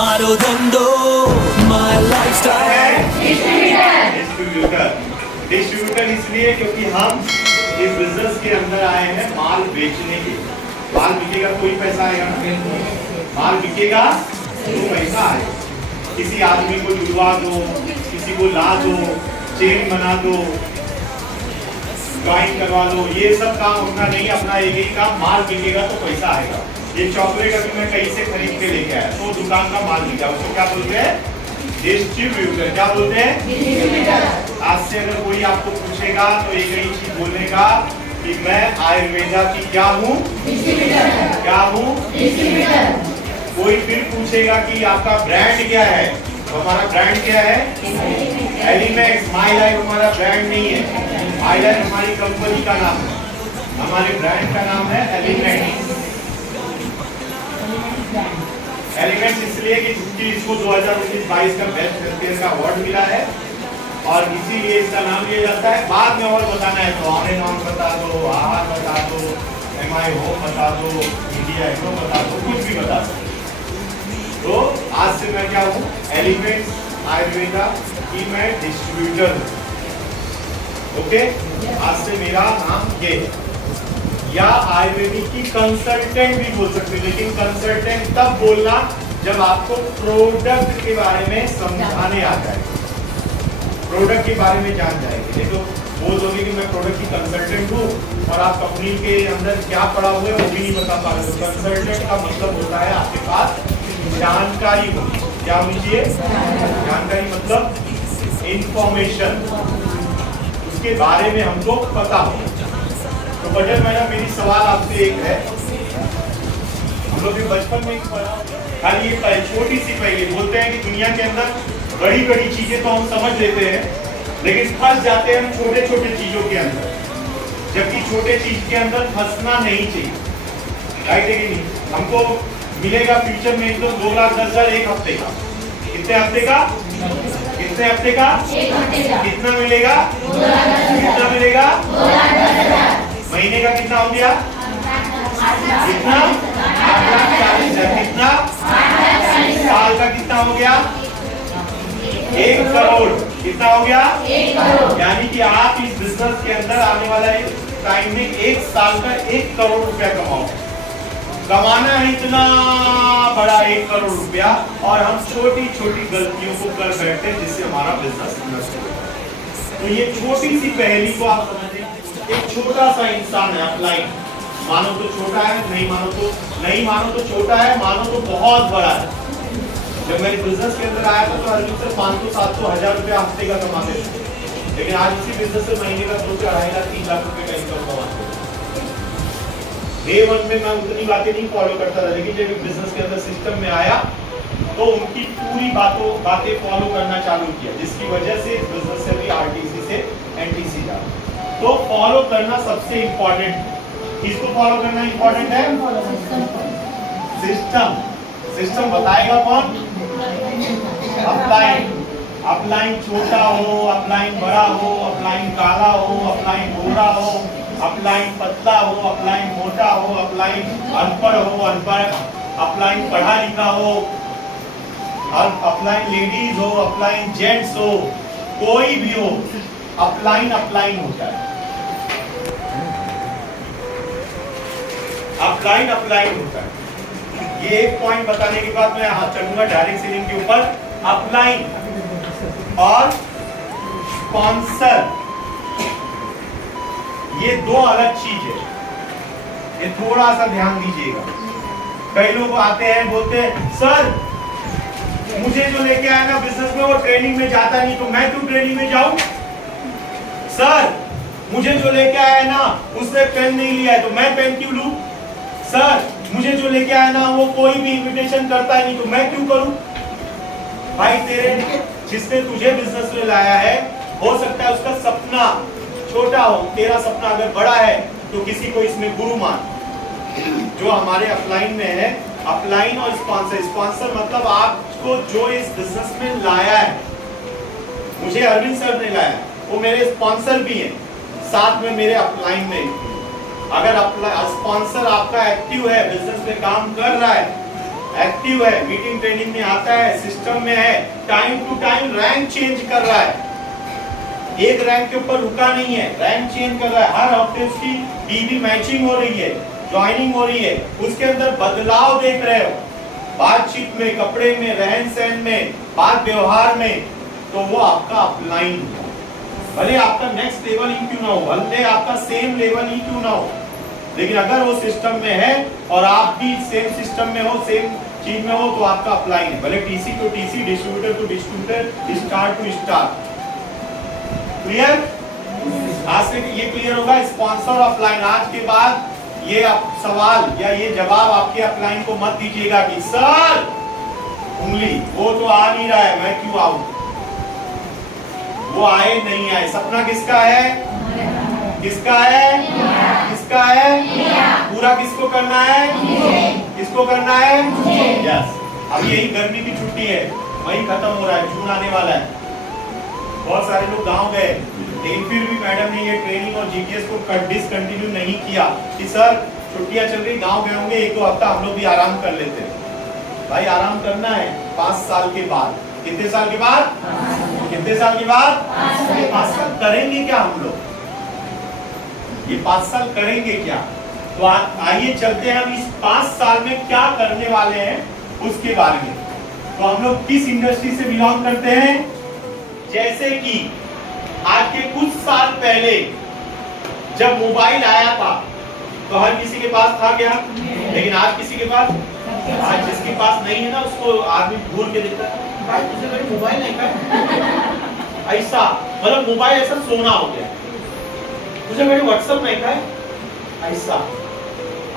मारो धंधो my lifestyle. Distributor इसलिए क्योंकि हम इस बिजनेस के अंदर आए हैं माल बेचने के। माल बिकेगा कोई पैसा आएगा ना, माल बिकेगा तो पैसा आएगा। किसी आदमी को जुड़वा दो, किसी को ला दो, चेन बना दो, ज्वाइन करवा लो, ये सब काम अपना नहीं, अपना एक ही काम, माल बिकेगा तो पैसा आएगा। ये चॉकलेट अभी मैं कहीं से खरीद के लेके आया तो दुकान का माल बिका, उसको क्या बोलते हैं? डिस्ट्रीब्यूटर। क्या बोलते हैं? डिस्ट्रीब्यूटर। आज से अगर कोई आपको पूछेगा तो एक ही चीज बोलेगा कि मैं आयुर्वेदा की क्या हूँ? डिस्ट्रीब्यूटर। क्या हूँ? डिस्ट्रीब्यूटर। कोई फिर पूछेगा कि आपका ब्रांड क्या है, तो हमारा ब्रांड क्या है? एलिमेंट्स। माई लाइफ हमारा ब्रांड नहीं है, माई लाइफ हमारी कंपनी का नाम है, हमारे ब्रांड का नाम है एलिमेंट्स। एलिमेंट्स इसलिए कि इसको 2019-22 का बेस्ट हेल्थकेयर का अवार्ड मिला है और इसीलिए इसका नाम लिया जाता है। बाद में और बताना है तो ऑन एंड ऑन बता दो, आहार बता दो, एमआई होम बता दो, इंडिया एग्रो बता दो, कुछ भी बता दो। तो आज से मैं क्या हूँ? एलिमेंट्स आयुर्वेदा की मैं डिस्ट्रीब्यूटर हूँ। ओके, आज से मेरा नाम ये है। या आयुर्वेदिक की कंसल्टेंट भी बोल सकते हैं, लेकिन कंसल्टेंट तब बोलना जब आपको प्रोडक्ट के बारे में समझाने आ जाए, प्रोडक्ट के बारे में जान जाएंगे। नहीं तो बोल दोगे कि मैं प्रोडक्ट की कंसल्टेंट हूँ और आप कंपनी के अंदर क्या पड़ा हुआ है वो भी नहीं बता पा रहे। तो कंसल्टेंट का मतलब होता है आपके पास जानकारी हो। क्या होनी चाहिए? जानकारी मतलब इंफॉर्मेशन, उसके बारे में हमको पता हो। तो पटेल मैडम, मेरी सवाल आपसे एक है, हम लोग भी बचपन में पढ़ा, खाली ये छोटी सी पहले बोलते हैं कि दुनिया के अंदर बड़ी बड़ी चीजें तो हम समझ लेते हैं, लेकिन फंस जाते हैं हम छोटे छोटे चीजों के अंदर, जबकि छोटे चीज के अंदर फंसना नहीं चाहिए। राइट है कि नहीं? हमको मिलेगा फ्यूचर में तो 2,10,000 एक हफ्ते का। कितने हफ्ते का? कितने हफ्ते का? एक हफ्ते का। कितना मिलेगा? 2,10,000। कितना मिलेगा? 2,10,000। महीने का कितना हो गया? कितना? 8,40,000। कितना? साल का कितना हो गया? 1 करोड़। कितना हो गया? 1 करोड़। यानी कि आप इस बिजनेस के अंदर आने वाला टाइम में 1 साल का 1 करोड़ रुपया कमाओ। कमाना है इतना बड़ा 1 करोड़ रुपया, और हम छोटी छोटी गलतियों को कर बैठते हैं जिससे हमारा बिजनेस नष्ट हो जाता है। तो ये छोटी सी पहेली को आप समझें। एक छोटा सा इंसान है अपलाइन, मानो तो छोटा है, नहीं मानो तो छोटा है, मानो तो बहुत बड़ा है। जब मैं बिजनेस के अंदर आया था तो हर दिन से 500-700-1000 रुपया हफ्ते का कमाते थे, लेकिन आज इसी बिजनेस से महीने का 2-2.5 लाख 3 लाख रुपए का इनकम कमाते हैं। डे 1 में मैं उतनी बातें नहीं फॉलो करता था, लेकिन जब बिजनेस के अंदर सिस्टम में आया तो उनकी पूरी बातें फॉलो करना चालू किया, जिसकी वजह से बिजनेस से भी आरटीसी से एनटीसी जा। तो फॉलो करना सबसे इंपॉर्टेंट। किसको फॉलो करना इंपॉर्टेंट है? सिस्टम बताएगा कौन? अपलाइन। अपलाइन छोटा हो, अपलाइन बड़ा हो, अपलाइन काला हो, अपलाइन गोरा हो, अपलाइन पतला हो, अपलाइन मोटा हो, अपलाइन अनपढ़ हो, अपलाइन पढ़ा लिखा हो, अपलाइन लेडीज हो, अपलाइन जेंट्स हो, कोई भी हो, अपलाइन होता है। अपलाइन होता है। ये एक पॉइंट बताने के बाद मैं हाथ चलूंगा डायरेक्ट सेलिंग के ऊपर। अपलाइन और स्पॉन्सर ये 2 अलग चीज है, ये थोड़ा सा ध्यान दीजिएगा। कई लोग आते हैं बोलते हैं सर मुझे जो लेके आया ना बिजनेस में वो ट्रेनिंग में जाता नहीं, तो मैं क्यों ट्रेनिंग में जाऊं? सर मुझे जो लेके आया ना उसने पेन नहीं लिया है, तो मैं पेन क्यों लूं? सर मुझे जो लेके आया ना वो कोई भी इन्विटेशन करता है नहीं, तो मैं क्यों करूं? भाई जिसने तुझे बिजनेस में लाया है, हो सकता है उसका सपना छोटा हो, तेरा सपना अगर बड़ा है तो किसी को इसमें गुरु मान। जो हमारे अपलाइन में है, अपलाइन और स्पॉन्सर मतलब आपको जो इस बिजनेस में लाया है, मुझे अरविंद सर ने लाया, वो मेरे स्पॉन्सर भी हैं, साथ में मेरे अपलाइन में। अगर स्पॉन्सर आपका एक्टिव है, बिजनेस में काम कर रहा है, एक्टिव है, मीटिंग ट्रेनिंग में आता है, सिस्टम में है, time to time rank change कर रहा है, एक रैंक के ऊपर रुका नहीं है, रैंक चेंज कर रहा है, हर हफ्ते उसकी बीबी मैचिंग हो रही है, ज्वाइनिंग हो रही है, उसके अंदर बदलाव देख रहे हो, बातचीत में, कपड़े में, रहन सहन में, बात व्यवहार में, तो वो आपका अपलाइन, भले आपका नेक्स्ट लेवल ही क्यों ना हो, भले आपका सेम लेवल ही क्यों ना हो, लेकिन अगर वो सिस्टम में है और आप भी सेम सिस्टम में हो, सेम चीज में हो, तो आपका अपलाइन है, भले TC to TC, distributor to distributor, star to star. Clear? आज से ये क्लियर होगा। स्पॉन्सर अपलाइन, आज के बाद ये सवाल या ये जवाब आपके अपलाइन को मत दीजिएगा कि सर उंगली वो तो आ नहीं रहा है, मैं क्यों आऊं, वो आए नहीं आए, सपना किसका है, किसका है, किसका है, पूरा किसको करना है, किसको करना है, यस। अब यही गर्मी की छुट्टी है, वही खत्म हो रहा है, जून आने वाला है, बहुत सारे लोग गांव गए, लेकिन फिर भी मैडम ने ये ट्रेनिंग और जीपीएस को डिसकंटिन्यू नहीं किया कि सर छुट्टियां चल रही, गांव गए होंगे, एक दो हफ्ता हम लोग भी आराम कर लेते हैं। भाई आराम करना है 5 साल के बाद। कितने साल के बाद, कितने साल के बाद, 5 साल करेंगे क्या हम लोग, ये 5 साल करेंगे क्या, तो आइए चलते हैं हम इस 5 साल में क्या करने वाले हैं उसके बारे में। तो हम लोग किस इंडस्ट्री से बिलोंग करते हैं, जैसे कि आज के कुछ साल पहले जब मोबाइल आया था तो हर किसी के पास था क्या, लेकिन आज किसी के पास, आज जिसके पास नहीं है ना उसको आदमी घूर के देखता है, भाई तुझे मेरे मोबाइल नहीं का, ऐसा मतलब मोबाइल ऐसा सोना हो गया, तुझे मेरे व्हाट्सएप नहीं का, ऐसा।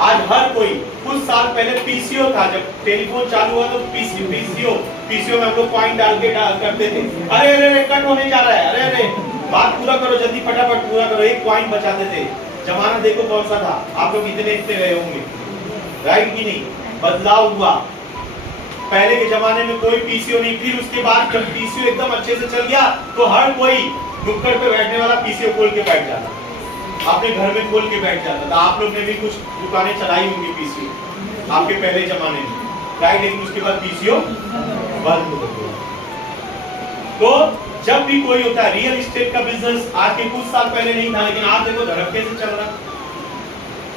आज हर कोई, कुछ साल पहले पीसीओ था, जब टेलीफोन चालू हुआ तो पीसीओ में हम लोग पॉइंट डाल के करते थे, अरे अरे कट होने जा रहा है, अरे अरे बात पूरा करो जल्दी, फटाफट पूरा करो, एक पॉइंट बचाते थे। जमाना देखो कौन सा था, आप लोग इतने गए होंगे, राइट की नहीं, बदलाव हुआ। पहले के जमाने में कोई पीसीओ नहीं, फिर उसके बाद जब पीसीओ एकदम अच्छे से चल गया तो हर कोई नुक्कड़ पे बैठने वाला पीसीओ खोल के बैठ जाता, अपने घर में खोल के बैठ जाता था। आप लोग ने भी कुछ दुकानें चलाई होंगी पीसीओ आपके पहले जमाने में, राइट, लेकिन उसके बाद पीसीओ बंद हो गया। तो जब भी कोई होता है, रियल एस्टेट का बिजनेस आज के कुछ साल पहले नहीं था, लेकिन आज देखो धड़के से चल रहा है,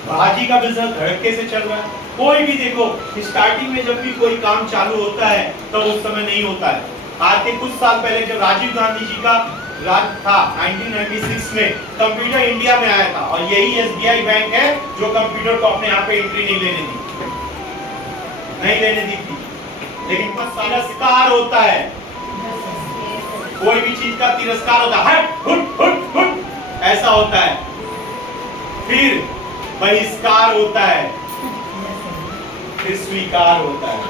भाजी का बिजनेस धड़के से चल रहा है। कोई भी देखो स्टार्टिंग में जब भी कोई काम चालू होता है तो उस समय नहीं होता है। आज के कुछ साल पहले जब राजीव गांधी जी का राज था 1996 में, कंप्यूटर इंडिया में आया था, और यही एसबीआई बैंक है जो कंप्यूटर को अपने यहाँ पे एंट्री नहीं लेने दी थी। लेकिन बस तिरस्कार होता है, कोई भी चीज का तिरस्कार होता है, हुट हुट हुट ऐसा होता है, फिर बहिष्कार होता है, फिर स्वीकार होता है,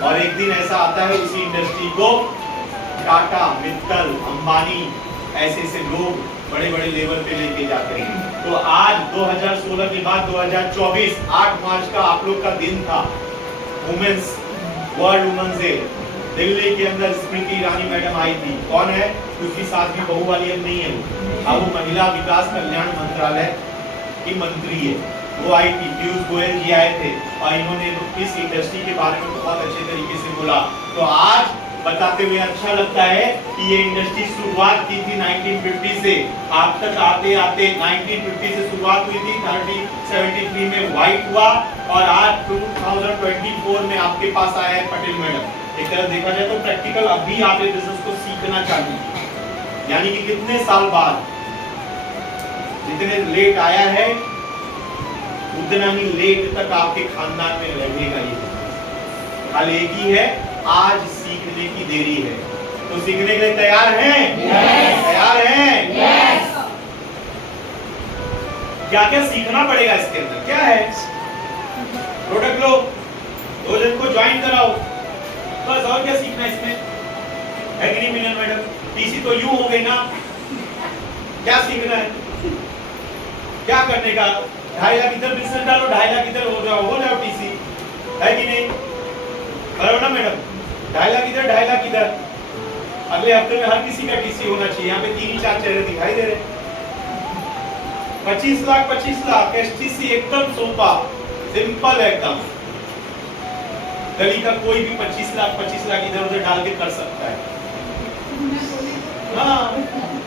और एक दिन ऐसा आता है उसी इंडस्ट्री को टाटा, मित्तल, अंबानी ऐसे लोग बड़े बड़े लेवल पे लेके जाते हैं। तो आज 2016 के बाद 2024 8 मार्च का आप लोग का दिन था, women's world women's day. Delhi के अंदर स्मृति ईरानी मैडम आई थी, कौन है, उसकी साथ भी बहू वाली अब नहीं है, अब वो महिला विकास कल्याण मंत्रालय की मंत्री है, वो आई थी, पीयूष गोयल जी आए थे, और इन्होंने इस इंडस्ट्री के बारे में बहुत अच्छे तरीके से बोला। तो आज बताते हुए अच्छा लगता है कि ये इंडस्ट्री शुरुआत की थी 1950 से, आप तक आते आते 1950 से शुरुआत हुई थी, 1973 में व्हाइट हुआ, और आज 2024 में आपके पास आया है पटेल मैडम। एक तरह देखा जाए तो प्रैक्टिकल अभी आप इस बिजनेस को सीखना चाहिए, यानी कि कितने साल बाद, जितने लेट आया है उतना ही लेट तक आपके खानदान में रहेगा ये। खाली एक ही है, आज सीखने की देरी है। तो सीखने के लिए तैयार हैं? yes. तैयार हैं? yes. क्या क्या सीखना पड़ेगा इसके अंदर, क्या है? प्रोडक्ट लो, 2 जन को ज्वाइन कराओ, बस, और क्या सीखना है इसमें, है कि नहीं मिलन मैडम? पीसी तो यूं हो गई ना, क्या सीखना है, क्या करने का? 2.5 लाख इधर बिजनेस डालो, 2.5 लाख इधर हो जाओ टीसी, है कि नहीं? करो ना मैडम, 2.5 लाख इधर, 2.5 लाख इधर। अगले हफ्ते में हर किसी का टीसी होना चाहिए। यहाँ पे 3-4 चेहरे दिखाई दे रहे। 25 लाख एसटीसी एकदम सोपा, सिंपल एकदम। गली का कोई भी 25 लाख इधर उधर डाल के कर सकता है। हाँ,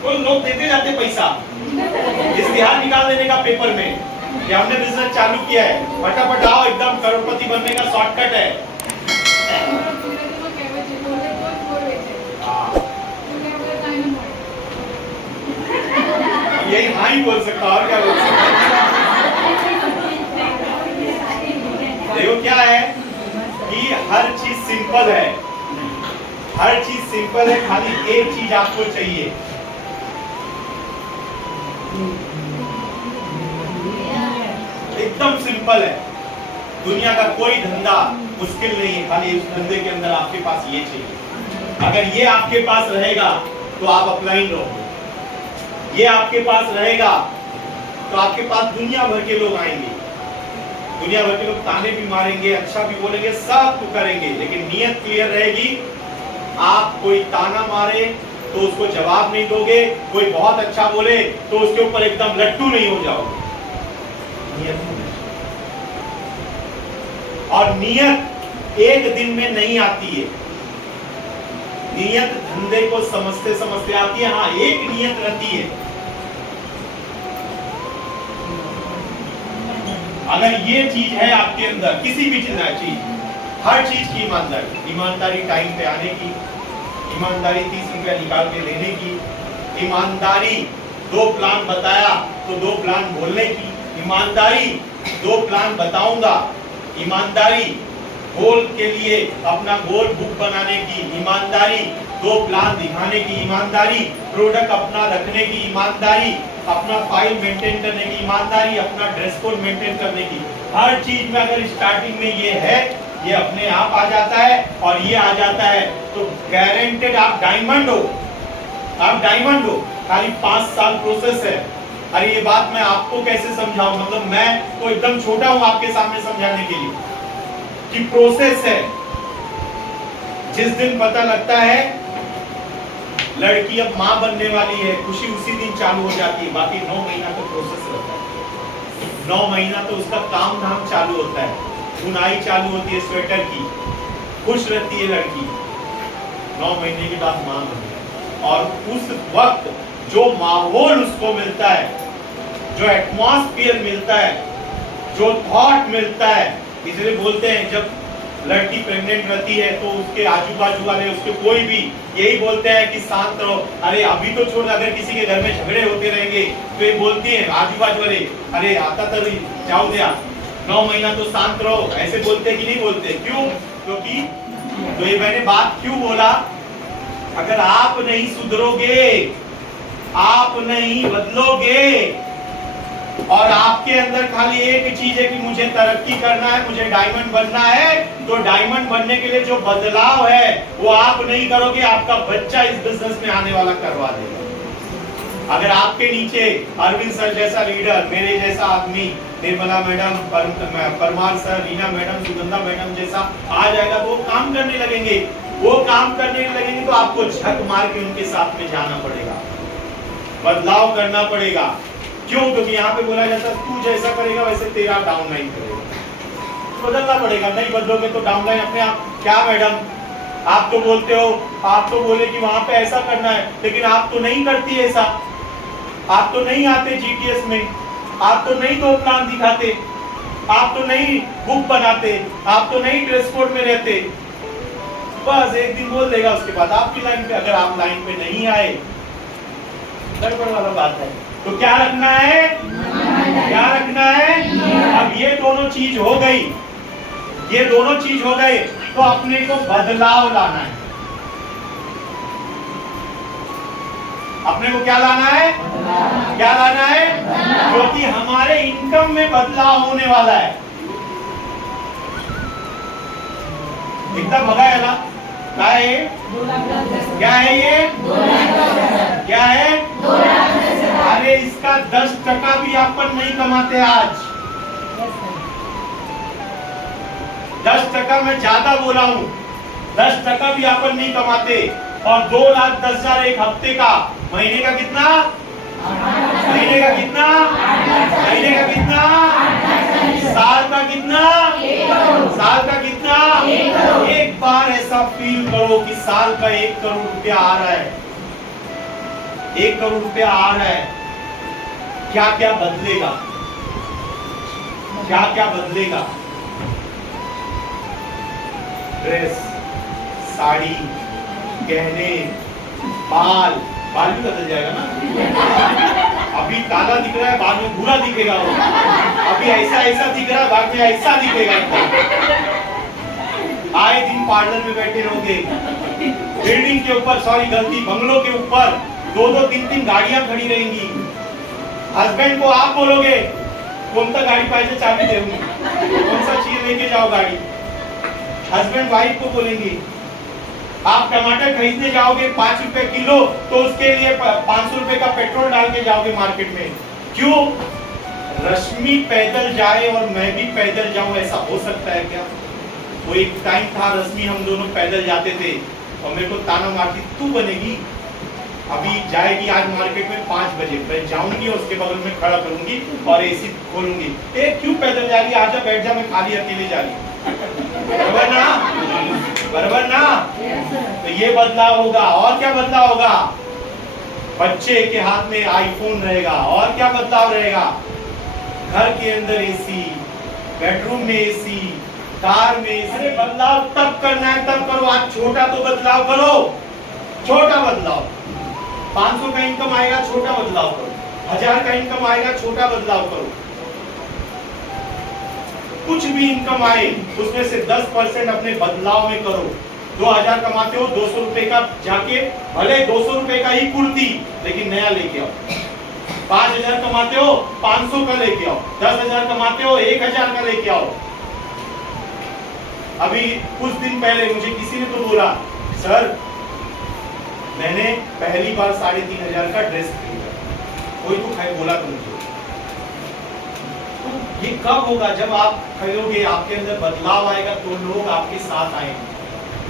वो लोग देते जाते पैसा, इश्तिहार निकाल देने का पेपर में कि हमने बिजनेस चालू किया है, फटाफट आओ, एकदम करोड़पति बनने का शॉर्टकट है। यही हाँ ही बोल सकता और क्या बोल सकता। देखो क्या है कि हर चीज सिंपल है, हर चीज सिंपल है, खाली एक चीज आपको चाहिए। एकदम सिंपल है, दुनिया का कोई धंधा मुश्किल नहीं है, खाली इस धंधे के अंदर आपके पास ये चाहिए। अगर ये आपके पास रहेगा तो आप अपलाइन रहोगे, ये आपके पास रहेगा तो आपके पास दुनिया भर के लोग आएंगे, दुनिया भर के लोग ताने भी मारेंगे, अच्छा भी बोलेंगे, सब तो करेंगे, लेकिन नियत क्लियर रहेगी। आप कोई ताना मारे तो उसको जवाब नहीं दोगे, कोई बहुत अच्छा बोले तो उसके ऊपर एकदम लट्टू नहीं हो जाओगे। नियत, और नियत एक दिन में नहीं आती है, नियत धंधे को समझते समझते आती है। हाँ, एक नियत रहती है, अगर ये चीज है आपके अंदर, किसी भी चीज, हर चीज की ईमानदारी, ईमानदारी टाइम पे आने की, ईमानदारी 30 रुपया निकाल के लेने की, ईमानदारी 2 प्लान बताया तो 2 प्लान बोलने की, ईमानदारी 2 प्लान बताऊंगा, ईमानदारी गोल के लिए अपना गोल बुक बनाने की, ईमानदारी 2 प्लान दिखाने की, ईमानदारी प्रोडक्ट अपना रखने की, ईमानदारी अपना फाइल मेंटेन करने की, ईमानदारी अपना ड्रेस कोड मेंटेन करने की। हर चीज में अगर स्टार्टिंग में ये है, ये अपने आप आ जाता है और ये आ जाता है तो गारंटेड आप डायमंड हो, आप डायमंड हो। खाली 5 साल प्रोसेस है। अरे ये बात मैं आपको कैसे समझाऊं, मतलब मैं तो एकदम छोटा हूं आपके सामने समझाने के लिए कि प्रोसेस है। जिस दिन पता लगता है लड़की अब मां बनने वाली है, खुशी उसी दिन चालू हो जाती है। बाकी 9 महीना तो प्रोसेस रहता है, 9 महीना तो उसका काम धाम चालू होता है, बुनाई चालू होती है स्वेटर की, खुश रहती है लड़की, 9 महीने के बाद मां बनती है। और उस वक्त जो माहौल उसको मिलता है, जो एटमॉस्फेयर मिलता है, जो थॉट मिलता है, इसलिए बोलते हैं जब लड़की प्रेग्नेंट रहती है तो उसके आजू बाजू वाले, उसके कोई भी यही बोलते हैं कि शांत रहो। अरे अभी तो छोड़, अगर किसी के घर में झगड़े होते रहेंगे तो ये बोलती है आजू बाजू वाले, अरे आता तो जाओ दिया, 9 महीना तो शांत रहो। ऐसे बोलते कि नहीं बोलते? क्यों? क्योंकि तो ये मैंने बात क्यों बोला, अगर आप नहीं सुधरोगे, आप नहीं बदलोगे और आपके अंदर खाली एक चीज है कि मुझे तरक्की करना है, मुझे डायमंड बनना है, तो डायमंड बनने के लिए जो बदलाव है वो आप नहीं करोगे, आपका बच्चा इस बिजनेस में आने वाला करवा देगा। अगर आपके नीचे अरविंद सर जैसा लीडर, मेरे जैसा आदमी, Nirmala madam, Parmar sir, Reena madam, Sugandha madam जैसा आ जाएगा तो वो काम करने लगेंगे, वो काम करने लगेंगे तो आपको झक मार के उनके साथ में जाना पड़ेगा, बदलाव करना पड़ेगा। क्यों? क्योंकि यहाँ पे बोला जाता है तू जैसा करेगा वैसे तेरा डाउनलाइन करेगा, बदलना पड़ेगा। नहीं बदलोगे तो डाउनलाइन अपने आप। क्या मैडम आप तो बोलते हो, आप तो बोले कि वहां पे ऐसा करना है, लेकिन आप तो नहीं करती ऐसा, आप तो नहीं आते जीटीएस में, आप तो नहीं 2 प्लान दिखाते, आप तो नहीं बुक बनाते, आप तो नहीं ड्रेस कोड में रहते। बस एक दिन बोल देगा, उसके बाद आपकी लाइन पे, अगर आप लाइन पे नहीं आए गड़बड़ वाला बात है। तो क्या रखना है? क्या रखना है? अब ये दोनों चीज हो गई, ये दोनों चीज हो गए तो अपने को बदलाव लाना है। अपने को क्या लाना है? क्या लाना है? क्योंकि हमारे इनकम में बदलाव होने वाला है। एकदम भगा है ना? क्या है ये? क्या है ये? क्या है? अरे इसका 10% भी अपन नहीं कमाते आज। 10% मैं ज्यादा बोला हूँ, 10% भी अपन नहीं कमाते। और 2,10,000 एक हफ्ते का, महीने का कितना? महीने का कितना? महीने का कितना? साल का कितना? साल का कितना? 1 एक बार ऐसा फील करो कि साल का 1 करोड़ रुपया आ रहा है, 1 करोड़ रुपया आ रहा है। क्या क्या बदलेगा, क्या क्या बदलेगा? ड्रेस, साड़ी, गहने, बाल भी बदल जाएगा ना। अभी काला दिख रहा है, बाद में भूरा दिखेगा वो। अभी ऐसा ऐसा दिख रहा है, बाद में ऐसा दिखेगा। आए दिन पार्लर में बैठे रहोगे, बिल्डिंग के ऊपर, सॉरी गलती, बंगलों के ऊपर 2-2 3-3 गाड़ियां खड़ी रहेंगी। हस्बैंड को आप बोलोगे कौन सा गाड़ी पाहिजे, चाबी देंगे, कौन सा चीज लेके जाओ गाड़ी। हस्बैंड वाइफ को बोलेंगे आप टमाटर खरीदने जाओगे 5 रुपए किलो, तो उसके लिए 500 रुपए का पेट्रोल डाल के जाओगे मार्केट में। क्यों? रश्मि पैदल जाए और मैं भी पैदल जाऊं, ऐसा हो सकता है क्या? वो एक टाइम था रश्मि हम दोनों पैदल जाते थे और मेरे को ताना मारती, तू बनेगी, अभी जाएगी आज मार्केट में 5 बजे, मैं जाऊंगी और उसके बगल में खड़ा करूंगी और एसी खोलूंगी। ए क्यों पैदल जा रही है, आजा बैठ जा, मैं खाली अकेले जा रही। बराबर ना? बराबर ना? तो ये बदलाव होगा। और क्या बदलाव होगा? बच्चे के हाथ में आईफोन रहेगा। और क्या बदलाव रहेगा? घर के अंदर एसी, बेडरूम में एसी, कार में एसी। अरे बदलाव तब करना है तब करो, आज छोटा तो बदलाव करो, छोटा बदलाव। 500 का इनकम आएगा, छोटा बदलाव करो। 1000 का इनकम आएगा, छोटा बदलाव करो। कुछ भी इनकम आए उसमें से 10% अपने बदलाव में करो। 2000 कमाते हो, 200 रुपए का जाके, भले 200 रुपए का ही कुर्ती, लेकिन नया लेके आओ। 5000 कमाते हो, 500 का लेके आओ। 10,000 कमाते हो, 1000 का लेके आओ। अभी कुछ दिन पहले मुझे किसी ने तो बोला, सर मैंने पहली बार 3500 का ड्रेस खरीदा। कोई तो खाए बोला तो मुझे, ये कब होगा? जब आप खरीदोगे, आपके अंदर बदलाव आएगा तो लोग आपके साथ आएंगे।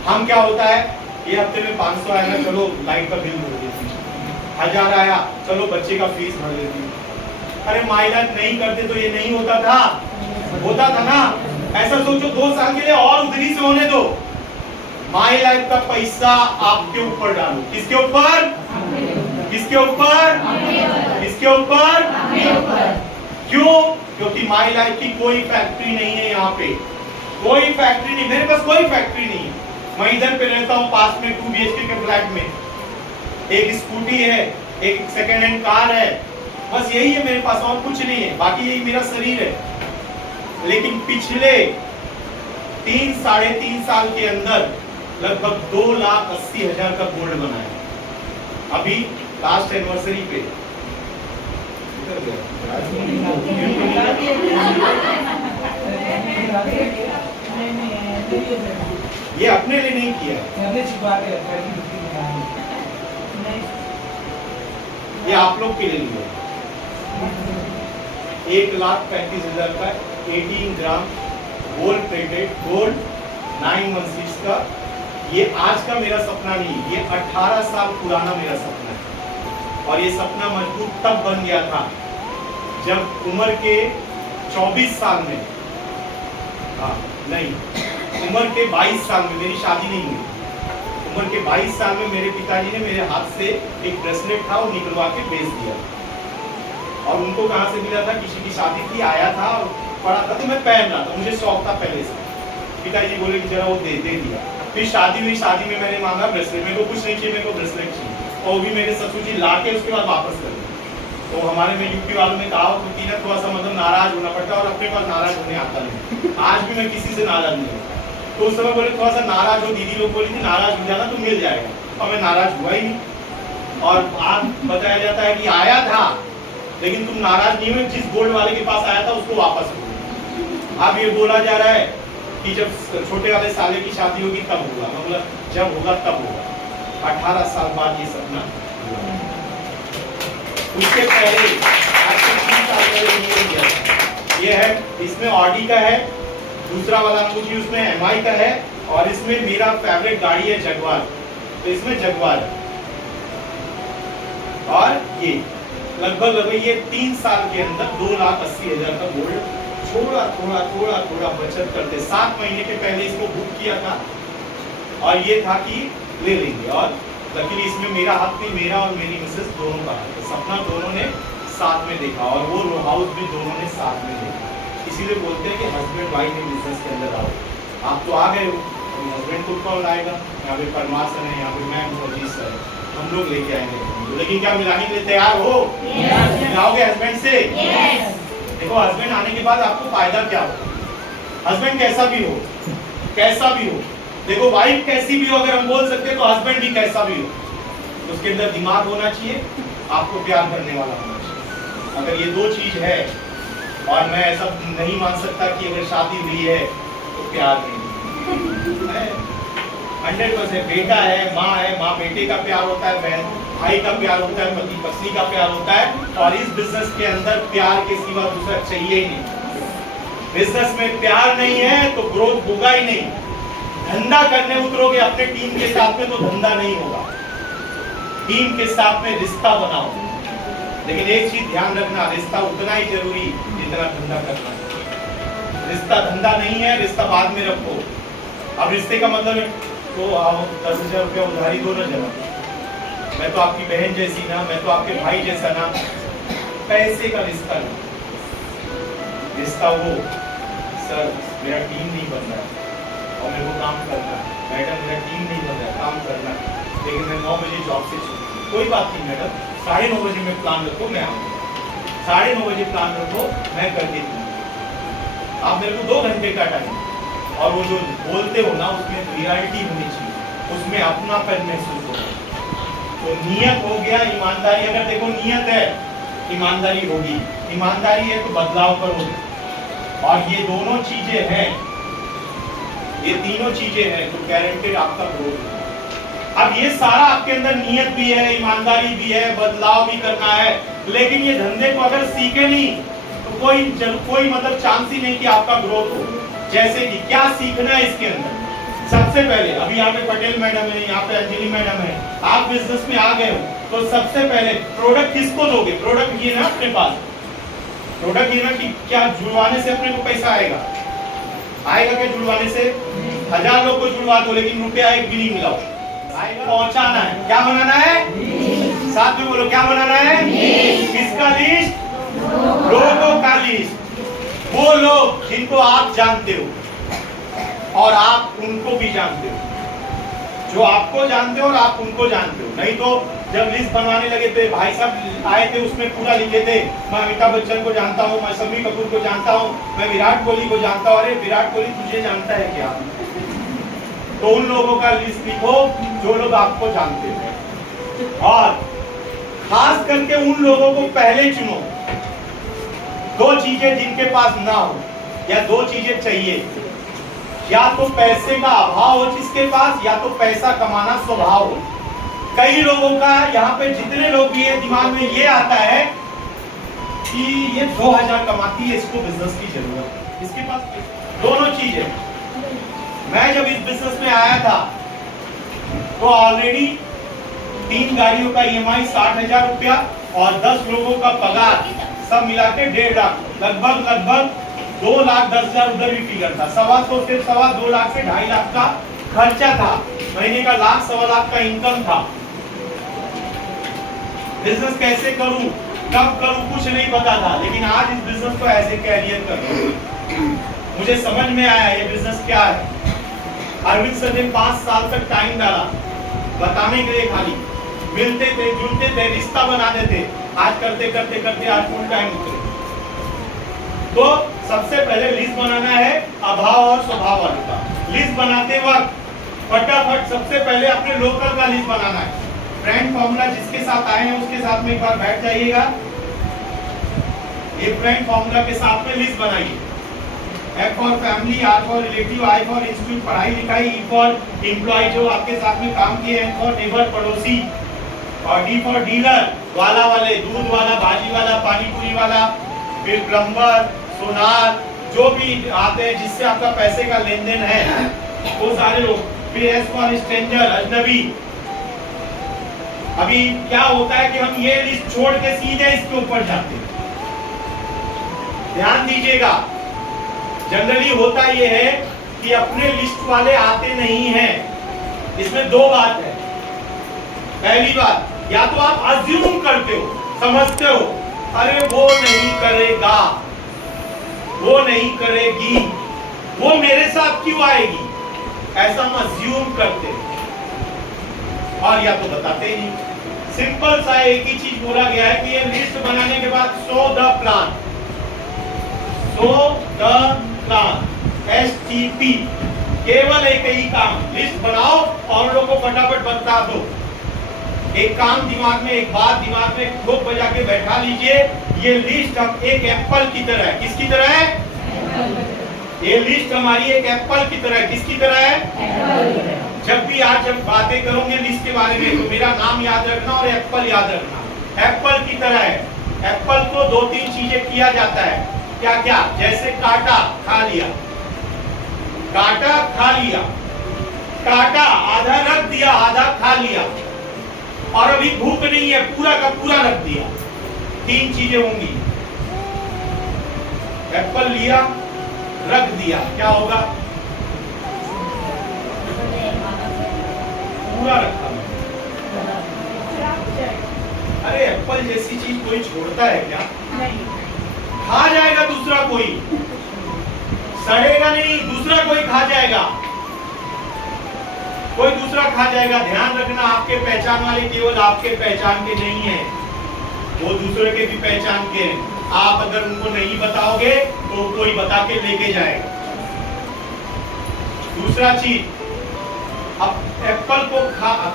हम क्या होता है, ये हफ्ते में 500 आया ना, चलो लाइट का बिल भर देती, 1000 आया, चलो बच्चे का फीस भर देती। अरे माइलाज नहीं करते तो ये नहीं होता था, होता था ना। ऐसा सोचो 2 साल के लिए और उधरी से होने दो। माई लाइफ का पैसा आपके ऊपर डालो। किसके ऊपर? किसके ऊपर? किसके ऊपर? क्यों? क्योंकि माई लाइफ की कोई फैक्ट्री नहीं है यहाँ पे, कोई फैक्ट्री नहीं। मेरे पास कोई फैक्ट्री नहीं है। मैं इधर पे रहता हूँ पास में 2 BHK के फ्लैट में, एक स्कूटी है, एक सेकेंड हैंड कार है, बस यही है मेरे पास, और कुछ नहीं है। बाकी यही मेरा शरीर है। लेकिन पिछले 3-3.5 साल के अंदर लगभग 2,80,000 का गोल्ड बनाया। अभी लास्ट एनिवर्सरी पे ये अपने लिए नहीं किया, ये आप लोग के लिए लिया। 1,35,000 का 18 ग्राम गोल्ड प्लेटेड गोल्ड 916 का। ये आज का मेरा सपना नहीं, ये 18 साल पुराना मेरा सपना है। और ये सपना मजबूत तब बन गया था जब उम्र के 24 साल में, नहीं, उम्र के 22 साल में, मेरी शादी नहीं हुई, उम्र के 22 साल में मेरे पिताजी ने मेरे हाथ से एक ब्रेसलेट था वो निकलवा के बेच दिया। और उनको कहाँ से मिला था? किसी की शादी थी, आया था, पड़ा था तो मैं पहन रहा था, मुझे शौक था पहले से। पिताजी बोले कि जरा वो दे दिया। फिर शादी हुई, शादी में मैंने मांगा ब्रेसलेट, मेरे को कुछ नहीं चाहिए, मेरे को ब्रेसलेट चाहिए, और वो भी मेरे ससुर जी ला के उसके बाद वापस कर दिया। तो हमारे में यूपी वालों में कहा होती है थोड़ा सा मतलब नाराज होना पड़ता है, और अपने पास नाराज होने आता नहीं। आज भी मैं किसी से नाराज नहीं हूँ। तो उस समय बोले थोड़ा सा नाराज हो, दीदी लोग बोली थी नाराज हो जाना तो मिल जाएगा, और मैं नाराज हुआ ही नहीं। और आज बताया जाता है कि आया था लेकिन तुम नाराज नहीं हुए, जिस गोल्ड वाले के पास आया था उसको वापस हो। अब ये बोला जा रहा है कि जब छोटे वाले साले की शादी होगी तब होगा, मतलब जब होगा तब होगा। 18 साल बाद ये सपना हुआ। उसके पहले आज से 3 साल पहले नहीं किया। ये है, इसमें ऑडी का है, दूसरा वाला अंगूठी उसमें MI का है, और इसमें मेरा फेवरेट गाड़ी है जगुआर, तो इसमें जगुआर है। और ये लगभग ये 3 साल के अंदर 2,80,000 का गोल्ड थोड़ा थोड़ा थोड़ा थोड़ा बचत करते। 7 महीने के पहले इसको बुक किया था और ये था कि ले लेंगे, और लकीली इसमें मेरा हाथ नहीं, मेरा और मेरी मिसेस दोनों का हाथ है। सपना दोनों ने साथ में देखा और वो रो हाउस भी दोनों ने साथ में देखा। इसीलिए बोलते हैं कि हस्बैंड वाइफ इन बिजनेस के अंदर आओ। आप तो आ गए हो, हस्बैंड को कौन लाएगा? यहाँ पे परमार सर है, यहाँ पे मैं हूँ, अजीत सर है, हम लोग लेके आएंगे। लेकिन क्या मिलाने के लिए तैयार हो? मिलाओगे हस्बैंड से? देखो हस्बैंड आने के बाद आपको फायदा क्या हो? हस्बैंड कैसा भी हो, कैसा भी हो, देखो वाइफ कैसी भी हो, अगर हम बोल सकते हैं तो हस्बैंड भी कैसा भी हो, उसके अंदर दिमाग होना चाहिए, आपको प्यार करने वाला होना चाहिए। अगर ये दो चीज है, और मैं ऐसा नहीं मान सकता कि अगर शादी हुई है तो प्यार नहीं है। 100% बेटा है, माँ बेटे का प्यार होता है, बहन भाई का प्यार होता है, पति पत्नी का प्यार होता है, और इस बिजनेस के अंदर प्यार के सिवा दूसरा चाहिए ही नहीं। बिजनेस में प्यार नहीं है तो ग्रोथ होगा ही नहीं। धंधा करने उतरोगे अपने टीम के साथ में तो धंधा नहीं होगा। टीम के साथ में रिश्ता बनाओ, लेकिन एक चीज ध्यान रखना, रिश्ता उतना ही जरूरी जितना धंधा करना है। रिश्ता धंधा नहीं है, रिश्ता बाद में रखो। अब रिश्ते का मतलब है तो आओ 10,000 रुपया उधारी दो ना जमा, मैं तो आपकी बहन जैसी ना, मैं तो आपके भाई जैसा ना। पैसे का रिश्ता नहीं, रिश्ता वो सर मेरा टीम नहीं बन रहा है और मेरे को काम करना है, मैडम मेरा टीम नहीं बन रहा है, काम करना है, लेकिन मैं 9 बजे जॉब से छूटी। कोई बात नहीं मैडम, 9:30 बजे में प्लान रखो, मैं आऊँगा। 9:30 बजे प्लान रखो, मैं कर देती। आप मेरे को 2 घंटे का टाइम, और वो जो बोलते हो ना उसमें रियलिटी होनी चाहिए, उसमें अपनापन महसूस हो। तो नियत हो गया, ईमानदारी, अगर देखो नियत है ईमानदारी होगी, ईमानदारी है तो बदलाव करोगे, और ये दोनों चीजें हैं, ये तीनों चीजें हैं तो गारंटेड आपका ग्रोथ होगा। अब ये सारा आपके अंदर नियत भी है, ईमानदारी भी है, बदलाव भी करना है, लेकिन ये धंधे को अगर सीखे नहीं तो कोई मतलब चांस ही नहीं कि आपका ग्रोथ हो। जैसे कि क्या सीखना है इसके अंदर, सबसे पहले अभी यहाँ पे पटेल मैडम है, यहाँ पे अंजलि मैडम है, आप बिजनेस में आ गए हो तो सबसे पहले प्रोडक्ट किसको दोगे? प्रोडक्ट ये ना अपने पास, प्रोडक्ट ये ना कि क्या जुड़वाने से अपने को पैसा आएगा? आएगा क्या जुड़वाने से? 1000 लोग को जुड़वा दो लेकिन रुपया एक भी नहीं मिलाओ, पहुंचाना है। क्या बनाना है? साथ में बोलो, क्या बनाना है? किसका लिस्ट? लोगों का लिस्ट। वो लोग जिनको आप जानते हो और आप उनको भी जानते हो, जो आपको जानते हो और आप उनको जानते हो। नहीं तो जब लिस्ट बनवाने लगे थे, भाई साहब आए थे, उसमें पूरा लिखे थे, मैं अमिताभ बच्चन को जानता हूँ, मैं शम्मी कपूर को जानता हूँ, मैं विराट कोहली को जानता हूँ। अरे विराट कोहली तुझे जानता है क्या? तो उन लोगों का लिस्ट लिखो जो लोग आपको जानते हैं, और खास करके उन लोगों को पहले चुनो। 2 चीजें जिनके पास ना हो, या 2 चीजें चाहिए, या तो पैसे का अभाव हो जिसके पास, या तो पैसा कमाना स्वभाव हो। कई लोगों का यहाँ पे जितने लोग भी है दिमाग में ये आता है कि ये 2000 कमाती है, इसको बिजनेस की जरूरत है, इसके पास दोनों चीजें। मैं जब इस बिजनेस में आया था तो ऑलरेडी 3 गाड़ियों का EMI 60,000 रुपया और 10 लोगों का पगार सब मिला के 1.5 लाख, लगभग 2,10,000 उधर भी फिगर था। 125 से 2 लाख से 2.5 लाख का खर्चा था, महीने का 1,00,000 सवा लाख का इनकम था। बिजनेस कैसे करूं, कब करूं, कुछ नहीं पता था, लेकिन आज इस बिजनेस को ऐसे कैरियर कर रहा हूं। मुझे समझ में आया ये बिजनेस क्या है। अरविंद सर ने 5 साल तक टाइम डाला बताने के लिए, खाली मिलते थे, जुड़ते थे, रिश्ता बनाते थे। आज करते करते करते आज फुल टाइम उतरे। तो सबसे पहले लिस्ट बनाना है अभाव और स्वभाव वाले का। लिस्ट बनाते वक्त फटाफट सबसे पहले अपने लोकल का लिस्ट बनाना है। फ्रेंड फॉर्मूला जिसके साथ आए हैं उसके साथ में एक बार बैठ जाइएगा। ये फ्रेंड फॉर्मूला के साथ में लिस्ट बनाइए। F for family, R for relative, I for institute पढ़ाई लिखाई, E फॉर एम्प्लॉय जो आपके साथ में काम किए, N फॉर नेबर पड़ोसी, और D फॉर डीलर, वाला वाले, दूध वाला, भाजी वाला, पानी पूरी वाला, फिर प्लम्बर, सोनार, जो भी आते हैं जिससे आपका पैसे का लेन देन है वो सारे लोग। फिर S फॉर स्ट्रेंजर, अजनबी। अभी क्या होता है कि हम ये लिस्ट छोड़ के सीधे इसके ऊपर जाते हैं। ध्यान दीजिएगा, जनरली होता ये है कि अपने लिस्ट वाले आते नहीं हैं। इसमें दो बात है। पहली बात, या तो आप अज्यूम करते हो, समझते हो, अरे वो नहीं करेगा, वो नहीं करेगी, वो मेरे साथ क्यों आएगी, ऐसा हम अज्यूम करते हो, और या तो बताते ही नहीं। सिंपल सा एक ही चीज बोला गया है कि ये लिस्ट बनाने के बाद so the plan, so the plan, STP, केवल एक ही काम, लिस्ट बनाओ और लोगों को फटाफट बता दो। एक काम दिमाग में, एक बात दिमाग में खूब बजा के बैठा लीजिए, ये लिस्ट हम एक एप्पल की तरह है। किसकी तरह है? ये लिस्ट हमारी एक एप्पल की तरह है। किसकी तरह है? जब भी आज जब बातें करोगे लिस्ट के बारे में तो मेरा नाम याद रखना और एप्पल याद रखना। एप्पल की तरह है। एप्पल को दो तीन चीजें किया जाता है। क्या क्या? जैसे काटा, खा लिया, काटा, खा लिया, काटा, आधा रख दिया, आधा खा लिया, और अभी भूख नहीं है, पूरा का पूरा रख दिया। तीन चीजें होंगी। एप्पल लिया, रख दिया, क्या होगा? पूरा रखा। अरे एप्पल जैसी चीज कोई छोड़ता है क्या? नहीं। खा जाएगा दूसरा कोई, सड़ेगा नहीं, दूसरा कोई खा जाएगा, कोई दूसरा खा जाएगा। ध्यान रखना, आपके पहचान वाले केवल आपके पहचान के नहीं है, वो दूसरे के भी पहचान के हैं। आप अगर उनको नहीं बताओगे तो कोई बता के लेके जाएगा। दूसरा चीज, अब एप्पल को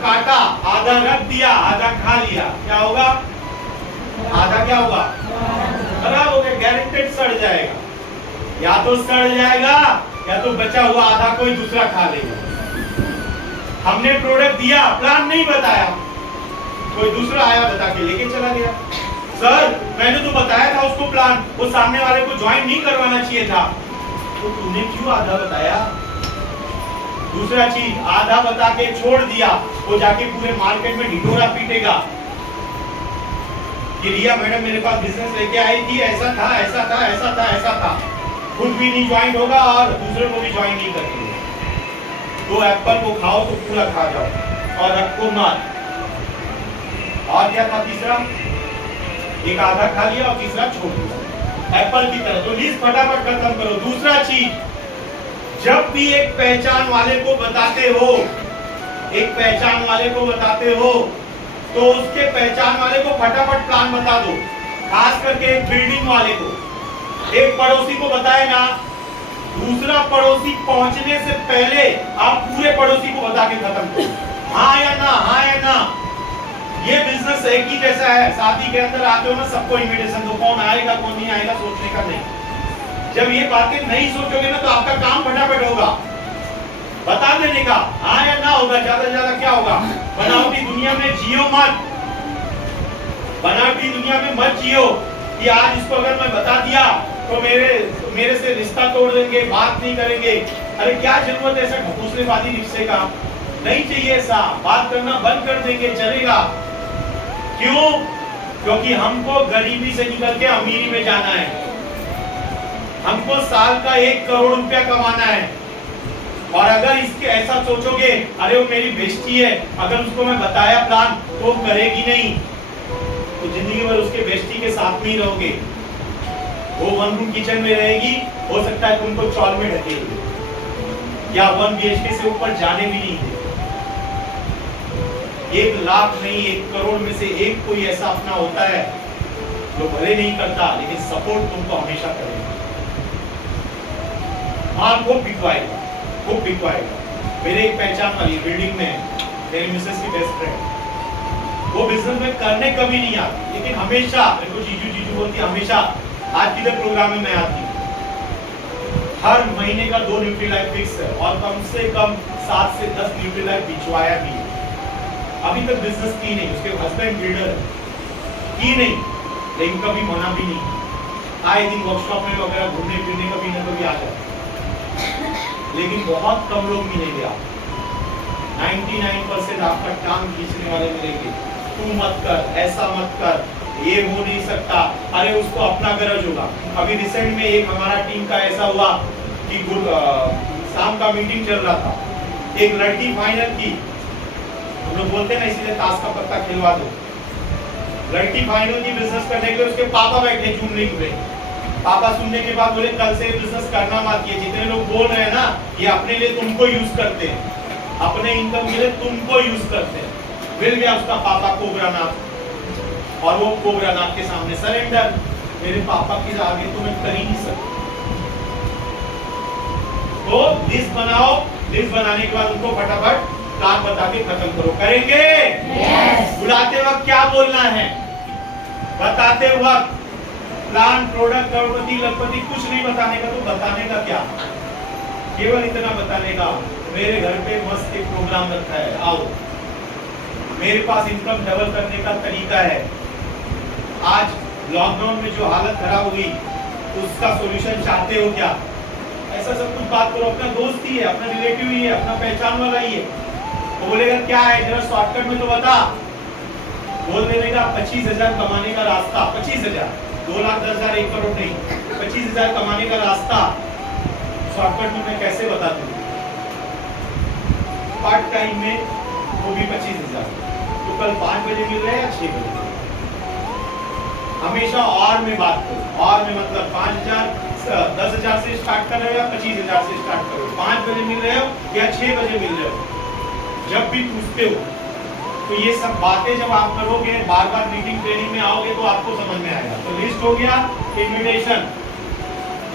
काटा, आधा रख दिया, आधा खा लिया, क्या होगा? आधा क्या होगा? खराब हो गया, गारंटेड सड़ जाएगा। या तो सड़ जाएगा या तो बचा हुआ आधा कोई दूसरा खा लेगा। हमने प्रोडक्ट दिया, प्लान नहीं बताया, कोई दूसरा आया बता के लेके चला गया। सर मैंने तो बताया था उसको प्लान, वो सामने वाले को ज्वाइन नहीं करवाना चाहिए था, तो तूने क्यों आधा बताया? दूसरा चीज, आधा बता के छोड़ दिया, वो जाके पूरे मार्केट में ढिढोरा पीटेगा कि रिया मैडम मेरे पास बिजनेस लेके आई थी, ऐसा था, ऐसा था, ऐसा था, ऐसा था, खुद भी नहीं ज्वाइन होगा और दूसरे को भी ज्वाइन नहीं करेंगे। तो एप्पल को खाओ तो पूरा खा जाओ और रखो मत। और क्या था तीसरा? एक आधा खा लिया और तीसरा छोड़ दिया, एप्पल की तरह। तो लिस्ट फटाफट खत्म करो। दूसरा चीज, जब भी एक पहचान वाले को बताते हो, एक पहचान वाले को बताते हो, तो उसके पहचान वाले को फटाफट प्लान बता दो। खास करके एक बिल्डिंग वाले को, एक पड़ोसी को बताए ना, दूसरा पड़ोसी पहुंचने से पहले आप पूरे पड़ोसी को बता के खत्म करो। हाँ या ना, हाँ या ना। ये बिजनेस एक ही जैसा है। शादी के अंदर आते हो ना, सबको इनविटेशन दो, कौन आएगा कौन नहीं आएगा सोचने का नहीं। जब ये बातें नहीं सोचोगे ना तो आपका काम फटाफट होगा, बता देने का। हाँ या ना होगा, ज्यादा से ज्यादा क्या होगा? बनावटी दुनिया में जियो मत, बनावटी दुनिया में मत जियो कि आज इसको अगर मैं बता दिया तो मेरे से रिश्ता तोड़ देंगे, बात नहीं करेंगे। अरे क्या जरूरत है ऐसा ढकोसलेबाजी रिश्ते का? नहीं चाहिए ऐसा। बात करना बंद कर देंगे, चलेगा। क्यों? क्योंकि हमको गरीबी से निकल के अमीरी में जाना है। हमको साल का 1 करोड़ रुपया कमाना है। और अगर इसके ऐसा सोचोगे, अरे वो मेरी बेस्टी है, अगर उसको मैं बताया प्लान तो करेगी नहीं, तो जिंदगी भर उसके बेस्टी के साथ में ही रहोगे। वो 1 रूम किचन में रहेगी, हो सकता है तुमको चौल में ढकेगी, या 1 BHK से ऊपर जाने भी नहीं दे। 1 लाख नहीं, 1 करोड़ में से एक कोई ऐसा अपना होता है जो भले नहीं करता लेकिन सपोर्ट तुमको हमेशा करेगा। माल खूब बिकवाएगा, खूब बिकवाएगा। मेरे एक पहचान वाली बिल्डिंग में मेरी मिसेस की बेस्ट फ्रेंड, वो बिजनेस में करने कभी नहीं आती, लेकिन हमेशा मेरे को जीजू जीजू बोलती, हमेशा आज किधर प्रोग्राम में मैं आती। हर महीने का 2 न्यूट्रीलाइफ फिक्स है और कम से कम 7 से 10 न्यूट्रीलाइफ बिचवाया भी है। अभी तक बिजनेस की नहीं, उसके हस्बैंड बिल्डर है, की नहीं, लेकिन कभी मना भी नहीं। आए दिन वर्कशॉप में वगैरह घूमने फिरने कभी न कभी आ जाए, लेकिन बहुत कम लोग मिलेंगे आप। 99% आपका टांग खींचने वाले मिलेंगे। तू मत कर, ऐसा मत कर, ये हो नहीं सकता, अरे उसको अपना गरज होगा। अभी रिसेंट में एक हमारा टीम का ऐसा हुआ, कि शाम का मीटिंग चल रहा था, एक लड़की फाइनल की, हम लोग बोलते हैं ना इसीलिए ताश का पत्ता खिलवा दो, लड़की फाइनल की बिजनेस करने के लिए उसके पापा बैठे चुनने के लिए। पापा सुनने के बाद बोले कल से बिजनेस करना मत, ये जितने लोग बोल रहे हैं ना ये अपने लिए तुमको यूज करते हैं, अपने इनकम के लिए तुमको यूज करते हैं। मिल गया उसका पापा कोबरानाथ, और वो कोबरानाथ के सामने सरेंडर, मेरे पापा के आगे तो मैं कर ही नहीं सकता। तो लिस्ट बनाओ, लिस्ट बनाने के बाद उनको फटाफट काम बता के खत्म करो। करेंगे? yes. बुलाते वक्त क्या बोलना है, बताते वक्त प्लान, प्रोडक्ट, करोड़पति, लखपति कुछ नहीं बताने का, तो बताने का क्या, केवल इतना बताने का मेरे घर पे मस्त एक प्रोग्राम रखा है, आओ, मेरे पास इनकम डबल करने का तरीका है, आज लॉकडाउन में जो हालत खराब हुई उसका सॉल्यूशन चाहते हो क्या, ऐसा सब कुछ बात करो। अपना दोस्त ही है, अपना रिलेटिव ही है, अपना पहचान वाला ही है, तो बोलेगा क्या है जरा शॉर्टकट में तो बता, बोल देने का 25,000 कमाने का रास्ता, 25,000, 2,10,000, 1 करोड़ नहीं, 25,000 कमाने का रास्ता शॉर्टकट में मैं कैसे बता दूं, पार्ट टाइम में वो भी 25,000, तो कल 5 बजे मिल रहे हैं या 6 बजे, हमेशा और में बात करो, और में मतलब 5,000, 10,000 से स्टार्ट कर रहे हो या 25,000 से स्टार्ट करो, 5 बजे मिल रहे हो या 6 बजे मिल रहे हो, जब भी पूछते हो तो ये सब बातें जब आप करोगे, बार बार मीटिंग ट्रेनिंग में आओगे तो आपको समझ में आएगा। तो लिस्ट हो गया, इनविटेशन,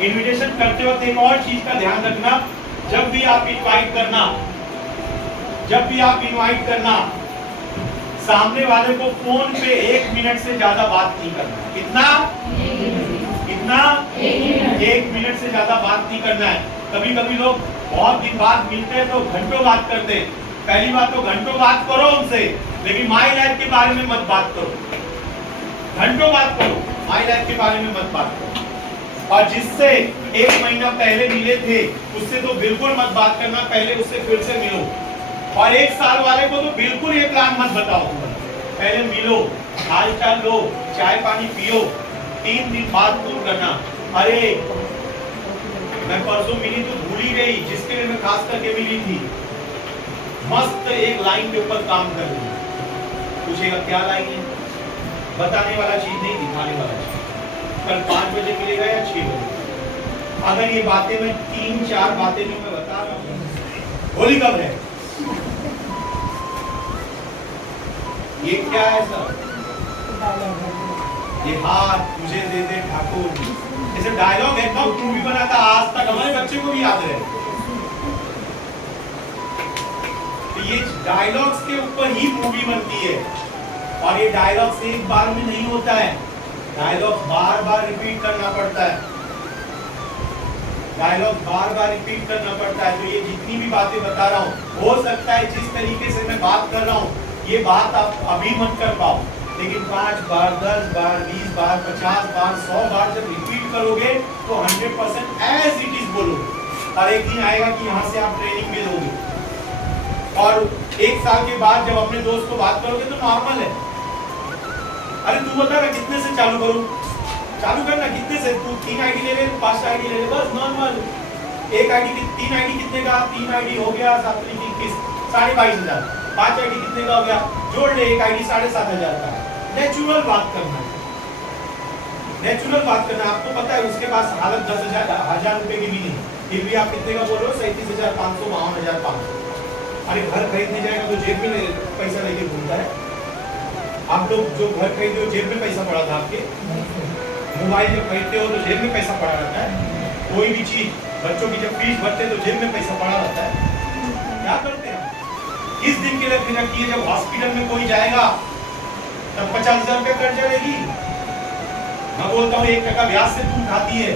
इनविटेशन करते वक्त एक और चीज का ध्यान रखना, जब भी आप इनवाइट करना, जब भी आप इनवाइट करना, सामने वाले को फोन पे 1 मिनट से ज्यादा बात नहीं करना। कितना? कितना? 1 मिनट से ज्यादा बात नहीं करना है। कभी कभी लोग बहुत दिन बाद मिलते हैं तो घंटों बात करते हैं। पहली बात तो घंटों बात करो उनसे, लेकिन माई लाइफ के बारे में मत बात करो, घंटों बात करो, माई लाइफ के बारे में मत बात करो। और जिससे 1 महीना पहले मिले थे उससे तो बिल्कुल मत बात करना, पहले उससे फिर से मिलो। और 1 साल वाले को तो बिल्कुल ये प्लान मत बताओ, पहले मिलो, हाल चाल लो, चाय पानी पियो, 3 दिन बाद फोन करना, अरे मैं परसों मिली तो भूल ही गई, जिसके लिए मैं खास करके मिली थी, मस्त एक लाइन के ऊपर काम कर रही है। पूछेगा क्या लाइन है, बताने वाला चीज नहीं, दिखाने वाला चीज। कल 5 बजे मिलेगा या 6 बजे। अगर ये बातें मैं 3-4 बातें जो मैं बता रहा हूँ, होली कब है, ये क्या है सर, ये हाथ मुझे दे दे ठाकुर, जैसे डायलॉग है, तो मूवी बना था, आज तक हमारे बच्चे को भी याद है। ये डायलॉग्स के ऊपर ही मूवी बनती है, और ये डायलॉग्स एक बार में नहीं होता है, डायलॉग बार बार रिपीट करना पड़ता है, डायलॉग बार बार रिपीट करना पड़ता है। तो ये जितनी भी बातें बता रहा हूँ, हो सकता है जिस तरीके से मैं बात कर रहा हूँ ये बात आप अभी मत कर पाओ, लेकिन 5 बार, 10 बार, 20 बार, 50 बार, 100 बार जब रिपीट करोगे तो 100% एज इट इज बोलोगे, और एक दिन आएगा कि यहाँ से आप ट्रेनिंग में लोगे। और 1 साल के बाद जब अपने दोस्त को बात करोगे तो नॉर्मल है, अरे तू बता मैं कितने से चालू करूं, चालू करना कितने से, तू 3 आईडी ले ले, 5 आईडी ले ले, बस नॉर्मल। 1 आईडी की 3 आईडी कितने का, 3 आईडी हो गया 7,21, 22,500। 5 आईडी कितने का हो गया, जोड़ ले, 1 आईडी 7,500 का। नेचुरल बात करना है, नेचुरल बात करना। आपको पता है उसके पास हालत 10,000 रुपए की भी नहीं, फिर भी आप कितने का बोल रहे हो, 37,500, 52,500। अरे घर खरीदने जाएगा तो जेब में पैसा लेके घूमता है। आप लोग जो घर खरीदते हो जेब में पैसा पड़ा था आपके, मोबाइल जब खरीदते हो तो जेब में पैसा पड़ा रहता है, कोई भी चीज, बच्चों की जब फीस भरते तो जेब में पैसा पड़ा रहता है। क्या करते हैं, किस दिन के लिए फिर रखिए, जब हॉस्पिटल में कोई जाएगा तब 50,000 रुपये कर्ज लेगी। मैं बोलता हूँ 1% ब्याज से तू उठाती है,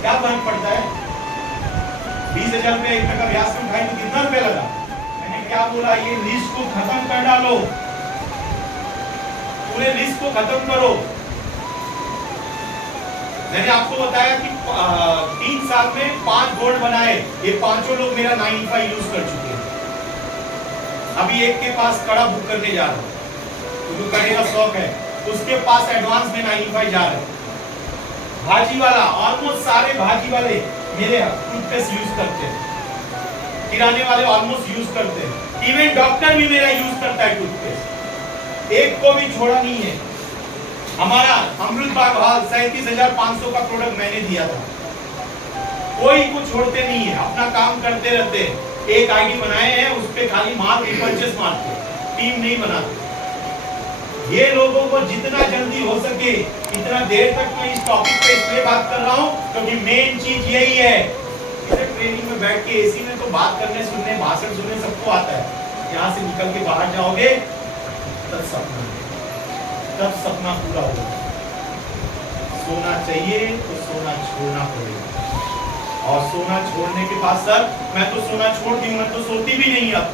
क्या फर्क पड़ता है, 20,000 रुपये 1% ब्याज से उठाई तो कितना रुपया लगा। मैंने क्या बोला, ये लिस्ट को खत्म कर डालो, पूरे लिस्ट को खत्म करो। मैंने आपको बताया कि 3 साल में 5 बोर्ड बनाए, ये 5 लोग मेरा 95 यूज कर चुके हैं। अभी एक के पास कड़ा बुक करने जा रहा हूं, तो कड़े का शौक है, उसके पास एडवांस में 95 जा रहे हैं। भाजी वाला, ऑलमोस्ट सारे भाजी वाले मेरे टूथपेस्ट यूज करते हैं, किराने वाले ऑलमोस्ट यूज करते हैं, इवन डॉक्टर भी मेरा यूज करता है टूथपेस्ट, एक को भी छोड़ा नहीं है। हमारा अमृत बाग हॉल 37,500 का प्रोडक्ट मैंने दिया था, कोई को छोड़ते नहीं है, अपना काम करते रहते हैं। एक आईडी बनाए हैं, उस पे खाली माल रिपर्चेस मारते, टीम नहीं बनाते। ये लोगों को जितना जल्दी हो सके इतना देर तक मैं इस टॉपिक पे इसलिए बात कर रहा हूं क्योंकि मेन चीज यही है। इधर ट्रेनिंग में बैठ के एसी में तो बात करने सुनने भाषण सुनने सबको आता है, यहाँ से निकल के बाहर जाओगे तब सपना पूरा होगा। सोना चाहिए तो सोना छोड़ना पड़ेगा, और सोना छोड़ने के बाद सर मैं तो सोना छोड़ दी, मैं तो सोती भी नहीं। अब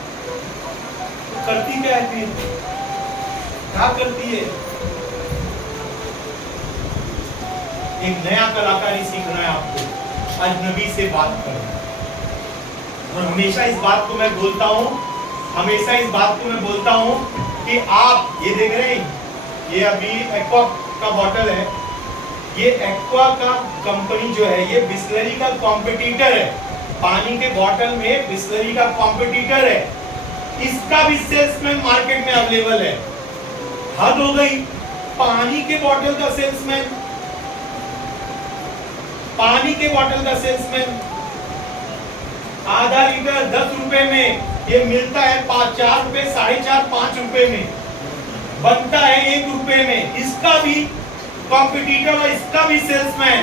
तो करती क्या है फिर, क्या करती है? एक नया कलाकारी सीखना है आपको, अजनबी से बात करना। और हमेशा इस बात को मैं बोलता हूं, हमेशा इस बात को मैं बोलता हूं कि आप ये देख रहे हैं, ये अभी एक्वा का बॉटल है, ये एक्वा का कंपनी जो है ये बिस्लरी का कॉम्पिटिटर है, पानी के बॉटल में बिस्लरी का कॉम्पिटिटर है, इसका भी सेल्समैन मार्केट में अवेलेबल है। हद हो गई, पानी के बॉटल का सेल्समैन, पानी के बॉटल का सेल्समैन आधा लीटर 10 रुपए में, ये मिलता है 4 रुपए, 4.5, 5 रुपए में, बनता है 1 रुपए में। इसका भी कॉम्पिटिटर और इसका भी सेल्समैन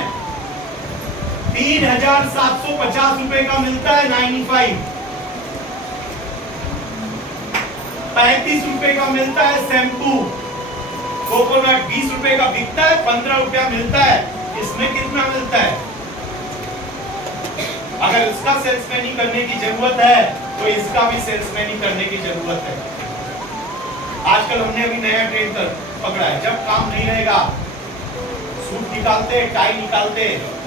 3,750 रुपए का मिलता है 95, 35 रुपए का मिलता है शैम्पू, कोकोनट 20 रुपए का बिकता है, 15 रुपया मिलता है। इसमें कितना मिलता है? अगर इसका सेल्समैनी करने की जरूरत है तो इसका भी सेल्समैनी करने की जरूरत है। आजकल हमने अभी नया ट्रेंड पकड़ा है, जब काम नहीं रहेगा सूट निकालते, टाई निकालते,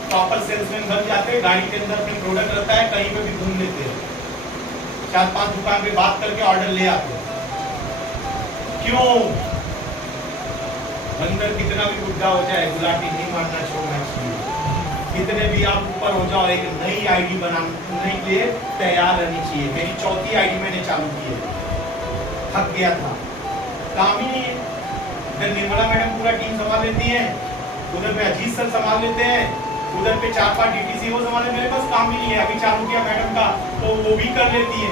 प्रॉपर सेल्समैन बन जाते, गाड़ी के अंदर अपने प्रोडक्ट रहता है, कहीं पे भी घूम लेते हैं, 4-5 दुकान पे बात करके ऑर्डर ले आते हैं। क्यों? बंदर कितना भी बुढ़ा हो जाए गुलाटी नहीं मारना छोड़ना चाहिए। कितने भी आप ऊपर हो जाओ, एक नई आईडी बनाने के लिए तैयार रहनी चाहिए। मेरी 4थी आईडी मैंने चालू की है, थक गया था, काम ही नहीं है। इधर निर्मला मैडम पूरा टीम संभाल लेती है, उधर पे अजीत सर संभाल लेते हैं, उधर पे 4-5 डीटीसी वो संभाले, मेरे पास काम ही नहीं है। अभी चालू किया मैडम का तो वो भी कर लेती है,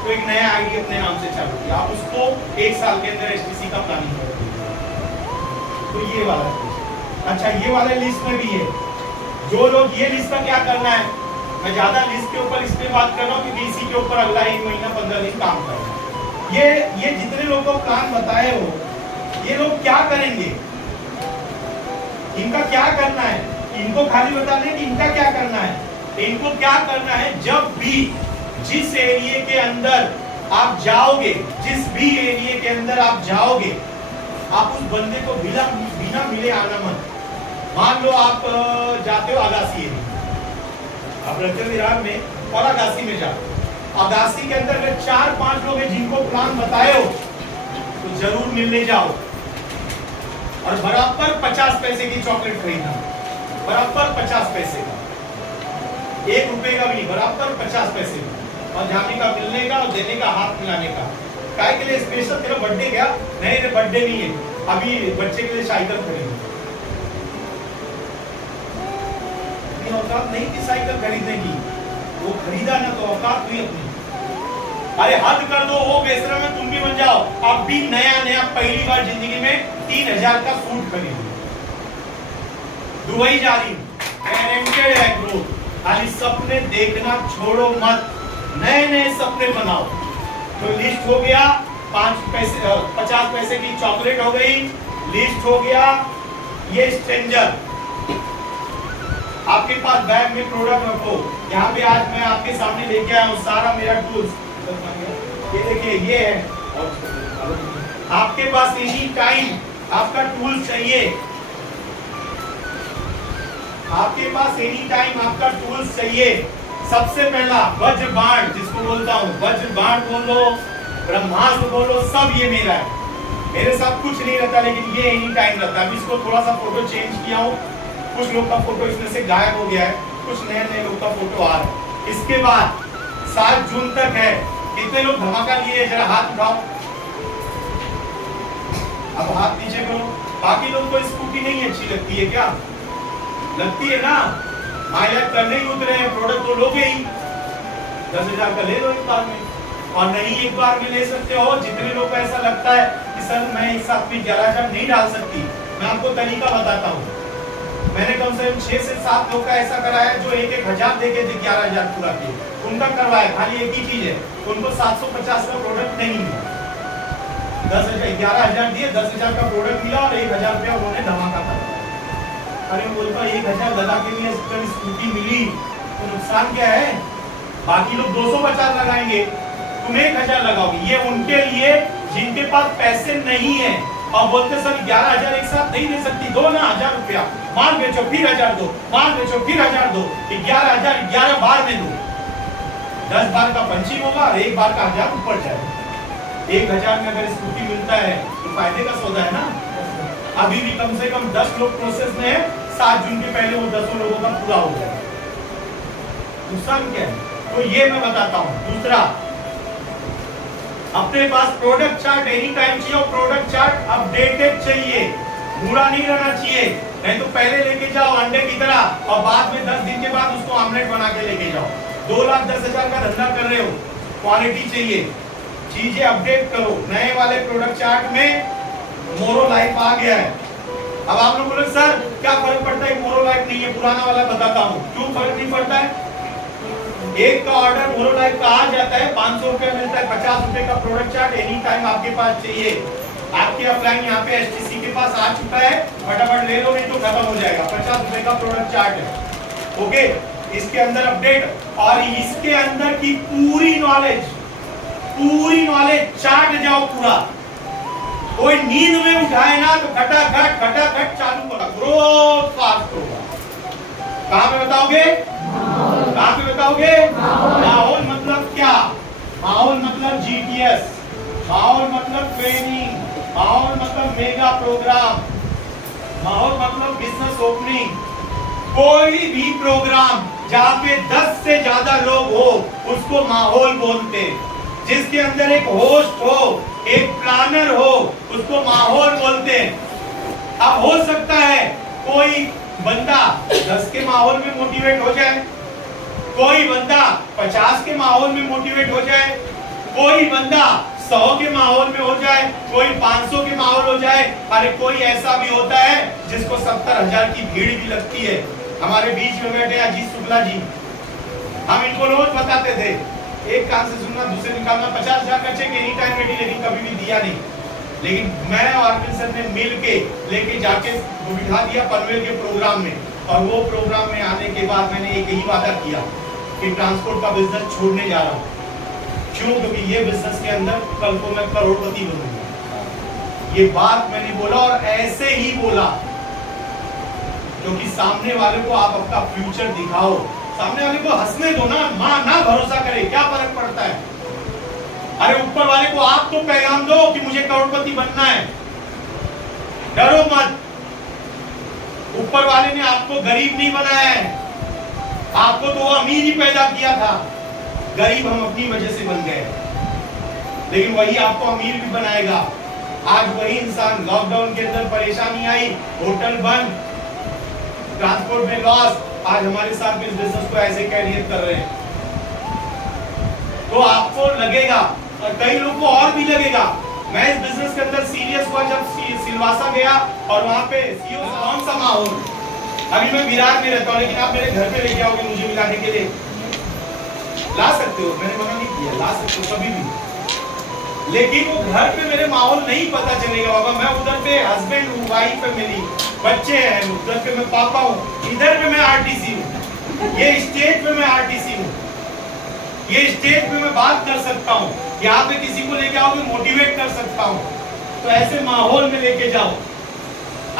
तो एक नया आईडी अपने नाम से चालू किया, आप उसको 1 साल के अंदर एसटीसी का प्लानिंग कर दीजिए। तो ये वाला अच्छा, ये वाले लिस्ट में भी है। जो लोग ये लिस्ट का क्या करना है, मैं ज्यादा लिस्ट के ऊपर इसलिए बात कर रहा हूँ क्योंकि इसी के ऊपर अगला 1 महीना 15 दिन काम करना है। ये जितने लोगों को प्लान बताए हो, ये लोग क्या करेंगे, इनका क्या करना है, इनको खाली बता दें कि इनका क्या करना है। इनको क्या करना है, जब भी जिस एरिया के अंदर आप जाओगे, जिस भी एरिया के अंदर आप जाओगे, आप उस बंदे को बिना मिले आना मत। मान लो आप जाते हो अगासी एरिया, आप रहते हो विरार में और अगासी में जाओ, अगासी के अंदर अगर 4-5 लोग हैं जिनको प्लान बताए हो तो जरूर मिलने जाओ, और बराबर 50 पैसे की चॉकलेट खरीदना, बराबर 50 पैसे का, 1 रुपए का भी नहीं, बराबर 50 पैसे का, और जाने का, मिलने का और देने का, हाथ मिलाने का। काय के लिए स्पेशल तेरा बर्थडे क्या? नहीं रे बर्थडे नहीं है, अभी बच्चे के लिए साइकिल खरीदनी, औकात नहीं थी साइकिल खरीदने की, वो खरीदा ना तो औकात हुई अपनी। अरे हद कर दो, वो बेसरा में तुम भी बन जाओ। अब भी नया पहली बार जिंदगी में 3,000 का सूट खरीदो, दुबई जा रही हूं, गारंटेड है ग्रोथ। खाली सपने देखना छोड़ो मत, नए सपने बनाओ। तो लिस्ट हो गया, 50 पैसे की चॉकलेट हो गई, लिस्ट हो गया। ये स्ट्रेंजर आपके पास बैग में प्रोडक्ट रखो। यहाँ पे आज मैं आपके सामने लेके आया हूँ सारा मेरा टूल्स, ये देखिए ये है। आपके पास एनी टाइम आपका टूल चाहिए, आपके पास एनी टाइम आपका टूल्स चाहिए। सबसे पहला वज्र बाण, जिसको बोलता हूँ वज्र बाण बोलो, ब्रह्मास्त्र बोलो, सब ये मेरा है। मेरे साथ कुछ नहीं रहता, लेकिन ये एनी टाइम रहता है। अभी इसको थोड़ा सा फोटो चेंज किया हूँ, कुछ लोग का फोटो इसमें से गायब हो गया है, कुछ नए नए लोग का फोटो आ रहा है। इसके बाद 7 जून तक है। कितने लोग धमाका लिए जरा हाथ उठाओ। अब हाथ नीचे करो। बाकी लोग को स्कूटी नहीं अच्छी लगती है क्या? लगती है ना? माइलेज करने ही उतरे हैं, प्रोडक्ट तो लोगे ही। 10,000 का ले लो एक बार में, और नहीं एक बार में ले सकते हो। जितने लोग को ऐसा लगता है कि सर मैं एक साथ में 11,000 नहीं डाल सकती, मैं आपको तरीका बताता हूँ। मैंने कम से कम 6 से 7 लोग का ऐसा कराया जो 1,000 देके 11,000 पूरा किए। उनका करवाया, खाली एक ही चीज है, उनको 750 का प्रोडक्ट नहीं मिला। 11,000 दिए, 10,000 का प्रोडक्ट मिला और 1,000 रुपया उन्होंने धमाका करवाया। अरे बोलता 1,000 लगा के लिए स्कूटी मिली तो नुकसान क्या है? बाकी लोग 250 लगाएंगे, तुम 1,000 लगाओगे। ये उनके लिए जिनके पास पैसे नहीं है और बोलते सर 11,000 एक साथ नहीं दे सकती, दो ना 1,000 रुपया, माल बेचो फिर 1,000 दो, माल बेचो फिर 1,000 दो, 11,000 11 बार में दो। 10 बार का पंचिंग होगा और एक बार का 1,000 ऊपर जाएगा। 1,000 में अगर स्कूटी मिलता है तो फायदे का सौदा है ना। अभी भी कम से कम 10 लोग प्रोसेस में है, 7 जून के पहले वो 10 लोगों का पूरा हो जाएगा। नुकसान क्या है? तो ये मैं बताता हूँ। दूसरा, अपने पास प्रोडक्ट चार्ट एनी टाइम चाहिए और प्रोडक्ट चार्ट अपडेटेड चाहिए, पूरा नहीं रहना चाहिए। नहीं तो पहले लेके जाओ अंडे की तरह और बाद में 10 दिन के बाद उसको ऑमलेट बना के लेके जाओ। 2,10,000 का धंधा कर रहे हो, क्वालिटी चाहिए, चीजें अपडेट करो। नए वाले प्रोडक्ट चार्ट में मोरो लाइफ आ गया है। अब आप लोग बोले सर क्या फर्क पड़ता है? मोरो लाइफ नहीं है, पुराना वाला बताता हूँ क्यों फर्क नहीं पड़ता है। एक का ऑर्डर मोरो लाइफ का आ जाता है, 500 रुपए मिलता है, 50 रुपए का प्रोडक्ट चार्ट एनी टाइम आपके पास चाहिए। आपके अपलाइन यहाँ पे एसटीसी के पास आ चुका है, फटाफट ले लो नहीं तो खत्म हो जाएगा। 50 रुपए का प्रोडक्ट चार्ट है, ओके। इसके अंदर अपडेट और इसके अंदर की पूरी नॉलेज चार्ट जाओ पूरा। कोई नींद में उठाए ना तो खटाखट चालू करा, ग्रोथ फास्ट होगा। कहां पे बताओगे? कहां पे बताओगे? माहौल मतलब क्या? माहौल मतलब जीटीएस, माहौल मतलब ट्रेनिंग, माहौल मतलब मेगा प्रोग्राम, माहौल मतलब बिजनेस ओपनिंग। कोई भी प्रोग्राम जहां पे 10 से ज्यादा लोग हो उसको माहौल बोलते हैं। जिसके अंदर एक होस्ट हो, एक प्लानर हो, उसको माहौल बोलते हैं। अब हो सकता है कोई बंदा 10 के माहौल में मोटिवेट हो जाए, कोई बंदा 50 के माहौल में मोटिवेट हो जाए, कोई बंदा 100 के माहौल में हो जाए, कोई 500 के माहौल हो जाए। अरे कोई ऐसा भी होता है जिसको 70,000 की भीड़ भी लगती है। हमारे बीच में बैठे अजीत शुक्ला जी, हम इनको रोज बताते थे एक कान से सुनना दूसरे निकालना। 50,000 का चेक एनी टाइम रेडी, लेकिन कभी भी दिया नहीं। लेकिन मैं और अरविंद सर ने मिल के लेके जाके बिठा दिया पनवेल के प्रोग्राम में, और वो प्रोग्राम में आने के बाद मैंने एक ही वादा किया कि ट्रांसपोर्ट का बिजनेस छोड़ने जा रहा हूँ। क्यों? क्योंकि ये बिजनेस के अंदर कल को मैं करोड़पति बनूंगा। ये बात मैंने बोला और ऐसे ही बोला, क्योंकि सामने वाले को आप अपना फ्यूचर दिखाओ, सामने वाले को हंसने दो ना, मां ना भरोसा करे, क्या फर्क पड़ता है। अरे ऊपर वाले को आप तो पैगाम दो कि मुझे करोड़पति बनना है, डरो मत। ऊपर वाले ने आपको गरीब नहीं बनाया है, आपको तो वो अमीर ही पैदा किया था। गरीब हम अपनी वजह से बन गए, लेकिन वही आपको अमीर भी बनाएगा। आज वही इंसान, लॉकडाउन के अंदर परेशानी आई, होटल बंद, ट्रांसपोर्ट में लॉस, आज हमारे साथ इस बिजनेस को ऐसे कैरियर कर रहे हैं। तो आपको लगेगा और कई लोगों को और भी लगेगा। मैं इस बिजनेस के अंदर सीरियस हुआ जब सिलवासा गया और वहां पे सीओ कौन सा माहौल। अभी मैं विरार में रहता हूँ, लेकिन आप मेरे घर पे लेके आओगे मुझे मिलाने के लिए, ला सकते हो, मैंने मना नहीं किया, ला सकते हो कभी भी। लेकिन वो घर पे मेरे माहौल नहीं पता चलेगा बाबा। मैं उधर पे हस्बैंड हूँ, वाइफ है मेरी, बच्चे हैं, उधर पे मैं पापा हूँ, इधर पे मैं आरटीसी हूँ, ये स्टेज पे मैं आरटीसी हूँ, ये स्टेज पे मैं बात कर सकता हूँ, यहाँ पे किसी को लेके आओगे मोटिवेट कर सकता हूँ। तो ऐसे माहौल में लेके जाओ।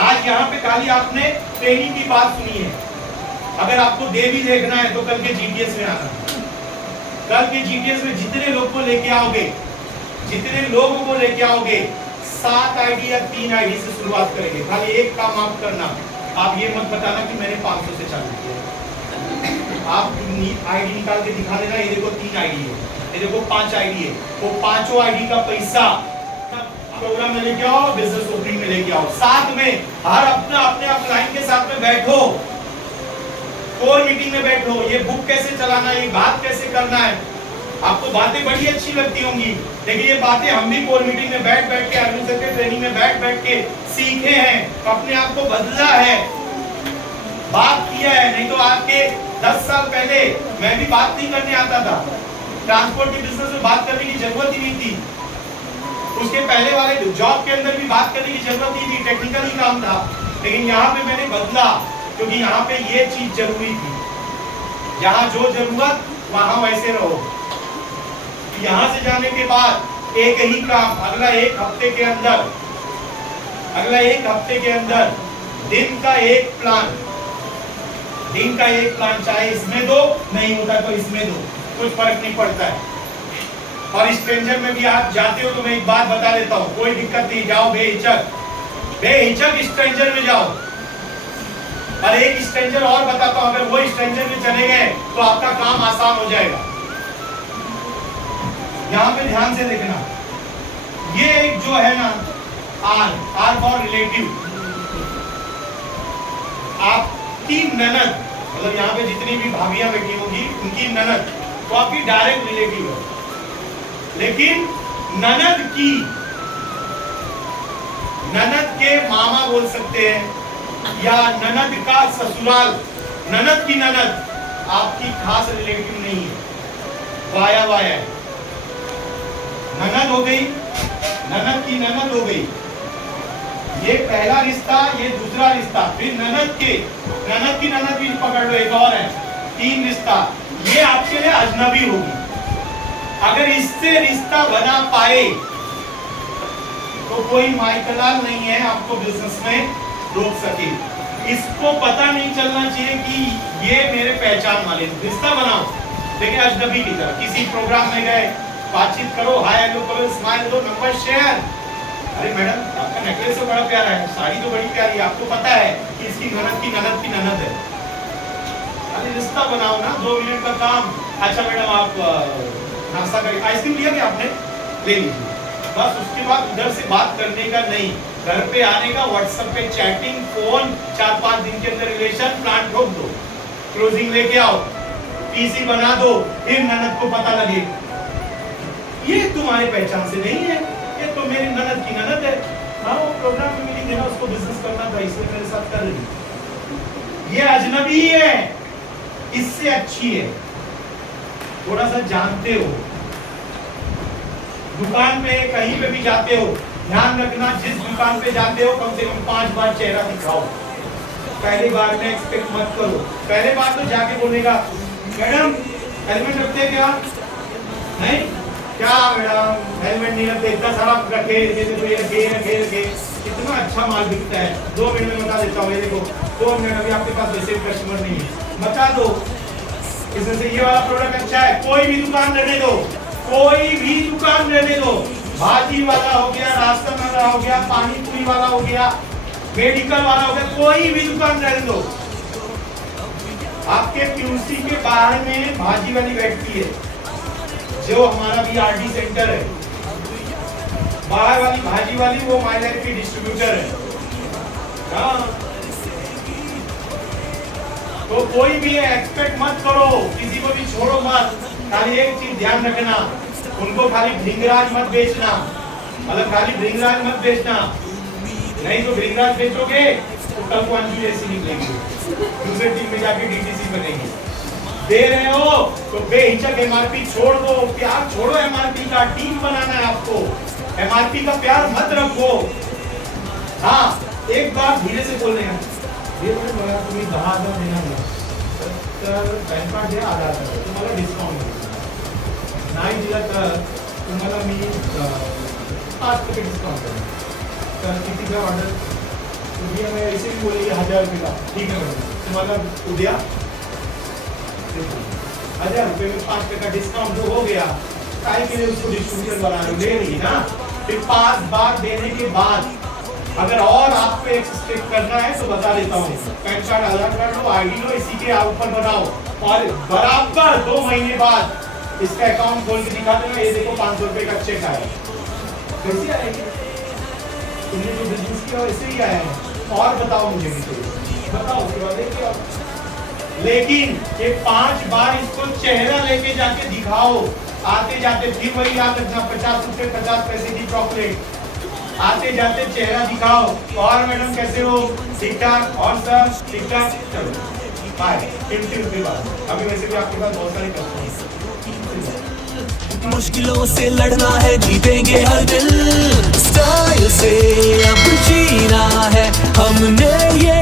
आज यहाँ पे खाली आपने ट्रेनिंग की बात सुनी है, अगर आपको देवी देखना है तो कल के जीटीएस में आना। कल के जीटीएस में जितने लोग को लेके आओगे, जितने लोगों को लेके आओगे, 7 आईडी या 3 आईडी से शुरुआत करेंगे। खाली एक काम आप करना, आप ये मत बताना कि मैंने 500 से चालू किया। आप आईडी निकाल के दिखा देना, ये देखो 3 आईडी है, ये देखो 5 आईडी है, वो पांचों आईडी का पैसा प्रोग्राम में लेके आओ, बिजनेस ओपनिंग में लेके आओ, साथ में हर अपना अपने अपलाइन के साथ में बैठो, कोर मीटिंग में बैठो, ये बुक कैसे चलाना है, ये बात कैसे करना है। आपको बातें बड़ी अच्छी लगती होंगी, लेकिन ये बातें हम भी कोर मीटिंग में बैठ बैठ के, अरविंद सर के ट्रेनिंग में बैठ बैठ के सीखे हैं, तो अपने आप को बदला है, बात किया है। नहीं तो आपके 10 साल पहले मैं भी बात नहीं करने आता था, ट्रांसपोर्ट के बिजनेस में बात करने की जरूरत ही नहीं थी, उसके पहले वाले जॉब के अंदर भी बात करने की जरूरत नहीं थी, टेक्निकल ही काम था। लेकिन यहाँ पे मैंने बदला, क्योंकि यहाँ पे ये चीज जरूरी थी, यहाँ जो जरूरत वहां वैसे रहो। यहाँ से जाने के बाद एक ही काम, अगला एक हफ्ते के अंदर दिन का एक प्लान, चाहे इसमें दो, नहीं होता तो इसमें दो, कुछ फर्क नहीं पड़ता है। और स्ट्रेंजर में भी आप जाते हो तो मैं एक बात बता देता हूँ, कोई दिक्कत नहीं, जाओ बेहिचक स्ट्रेंजर में जाओ। और एक स्ट्रेंजर और बताता हूँ, अगर वो स्ट्रेंजर में चले गए तो आपका काम आसान हो जाएगा। यहाँ पे ध्यान से देखना, ये एक जो है ना आर फॉर रिलेटिव, आपकी ननद, मतलब यहाँ पे जितनी भी भाभियां बैठी होगी उनकी ननद तो आपकी डायरेक्ट रिलेटिव है, लेकिन ननद के मामा बोल सकते हैं, या ननद का ससुराल, ननद की ननद आपकी खास रिलेटिव नहीं है, वाया है, ननद हो गई, ननद की ननद हो गई, ये पहला रिश्ता, ये दूसरा रिश्ता, फिर ननद की ननद भी पकड़ लो, एक और है, 3 रिश्ता, ये आपके लिए अजनबी होगी। अगर इससे रिश्ता बना पाए तो कोई माइकलाल नहीं है आपको बिजनेस में रोक सके। इसको पता नहीं चलना चाहिए कि ये मेरे पहचान वाले, रिश्ता बनाओ लेकिन अजनबी की तरह। किसी प्रोग्राम में गए, बातचीत करो, हाय हेलो करो, स्माइल दो, नंबर शेयर, अरे मैडम आपका नेकलेस तो बड़ा प्यारा है, साड़ी तो बड़ी प्यारी है, आपको पता है कि इसकी ननद है, अरे रिश्ता बनाओ ना, 2 मिनट का काम। अच्छा मैडम आप नाश्ता करिए, आइसक्रीम लिया क्या आपने, ले लीजिए, बस। उसके बाद उधर से बात करने का नहीं, घर पे आने का, व्हाट्सएप पे चैटिंग, फोन, 4-5 दिन के अंदर रिलेशन, प्लान ठोक दो, क्लोजिंग लेके आओ, पीसी बना दो, फिर ननद को पता लगे ये तुम्हारी पहचान से नहीं है, ये तो मेरी ननद की ननद है, हाँ वो प्रोग्राम में मिली थी ना, उसको बिजनेस करना था इसलिए मेरे साथ कर रही, ये अजनबी है, इससे अच्छी है, थोड़ा सा जानते हो। दुकान पे कहीं पे भी जाते हो, ध्यान रखना, जिस दुकान पे जाते हो कम से कम 5 बार चेहरा दिखाओ, पहली बार में एक्सपेक्ट मत करो। पहले बार तो जाके बोलेगा मैडम हेलमेट रखते हैं क्या, नहीं क्या मैडम हेलमेट नहीं रखते, इतना सारा रखे, कितना अच्छा माल बिकता है, 2 मिनट में बता देता हूँ, ये देखो 2 मिनट, अभी आपके पास वैसे कस्टमर नहीं है, बता दो इसमें से ये वाला प्रोडक्ट अच्छा है। कोई भी दुकान रहने दो, भाजी वाला हो गया, राशन वाला हो गया, पानी पूरी वाला हो गया, मेडिकल वाला हो गया, कोई भी दुकान रहने दो। आपके क्यूसी के बाहर में भाजी वाली बैठती है, जो हमारा भी आरडी सेंटर है, बाहर वाली भाजी वाली वो माय लाइफ की डिस्ट्रीब्यूटर है। हाँ, तो कोई भी एक्सपेक्ट मत करो, किसी को भी छोड़ो मत, खाली एक चीज ध्यान रखना, उनको खाली भृंगराज मत बेचना, मतलब खाली भृंगराज मत बेचना, नहीं तो भृंगराज बेचोगे तो कल को अंजू जैसी निकलेंगे, दूसरे टीम में जाके डीटीसी बनेंगे। दे रहे हो तो बेहिचक एमआरपी छोड़ दो, प्यार छोड़ो एमआरपी का, टीम बनाना है आपको, एमआरपी का प्यार मत रखो। हाँ, एक बार धीरे से बोल रहे हैं, ये बोला तुम्ही 10,000 देना है, तर पॅन कार्ड द्या, आधार कार्ड, तुम्हाला डिस्काउंट मिळेल, नाही दिला तर तुम्हाला मी 5% डिस्काउंट करेन। तर किती का ऑर्डर, तुम्ही हमें ऐसे भी बोलिए 1000 रुपये का, ठीक है मैडम, तुम्हाला उद्या 1000 रुपये में 5% डिस्काउंट जो हो गया, काय के लिए उसको डिस्ट्रीब्यूटर बना ले रही ना, फिर 5 बार देने के बाद अगर और आपको एक स्टेप करना है तो बता देता हूँ, पैन कार्ड आधार कार्ड लो, आईडी लो, इसी के ऊपर बनाओ और बराबर 2 महीने बाद इसका अकाउंट खोल के दिखा देना, ये देखो 500 रुपए का चेक आया। कैसे आएगी? तुमने जो बिजनेस किया वैसे ही आया है। और बताओ मुझे भी बताओ उसके बाद देखिए आप। लेकिन ये 5 बार इसको चेहरा लेके जाके दिखाओ, आते जाते फिर वही याद रखना, 50 रुपए 50 पैसे की चॉकलेट, आते जाते चेहरा दिखाओ। और मैडम कैसे हो? ठीक ठाक। और सर ठीक ठाक। चलो बाय। 50 रुपए बाद अभी वैसे भी आपके पास बहुत सारे कस्टमर। मुश्किलों से लड़ना है, जीतेंगे हर दिल, स्टाइल से अब जीना है हमने ये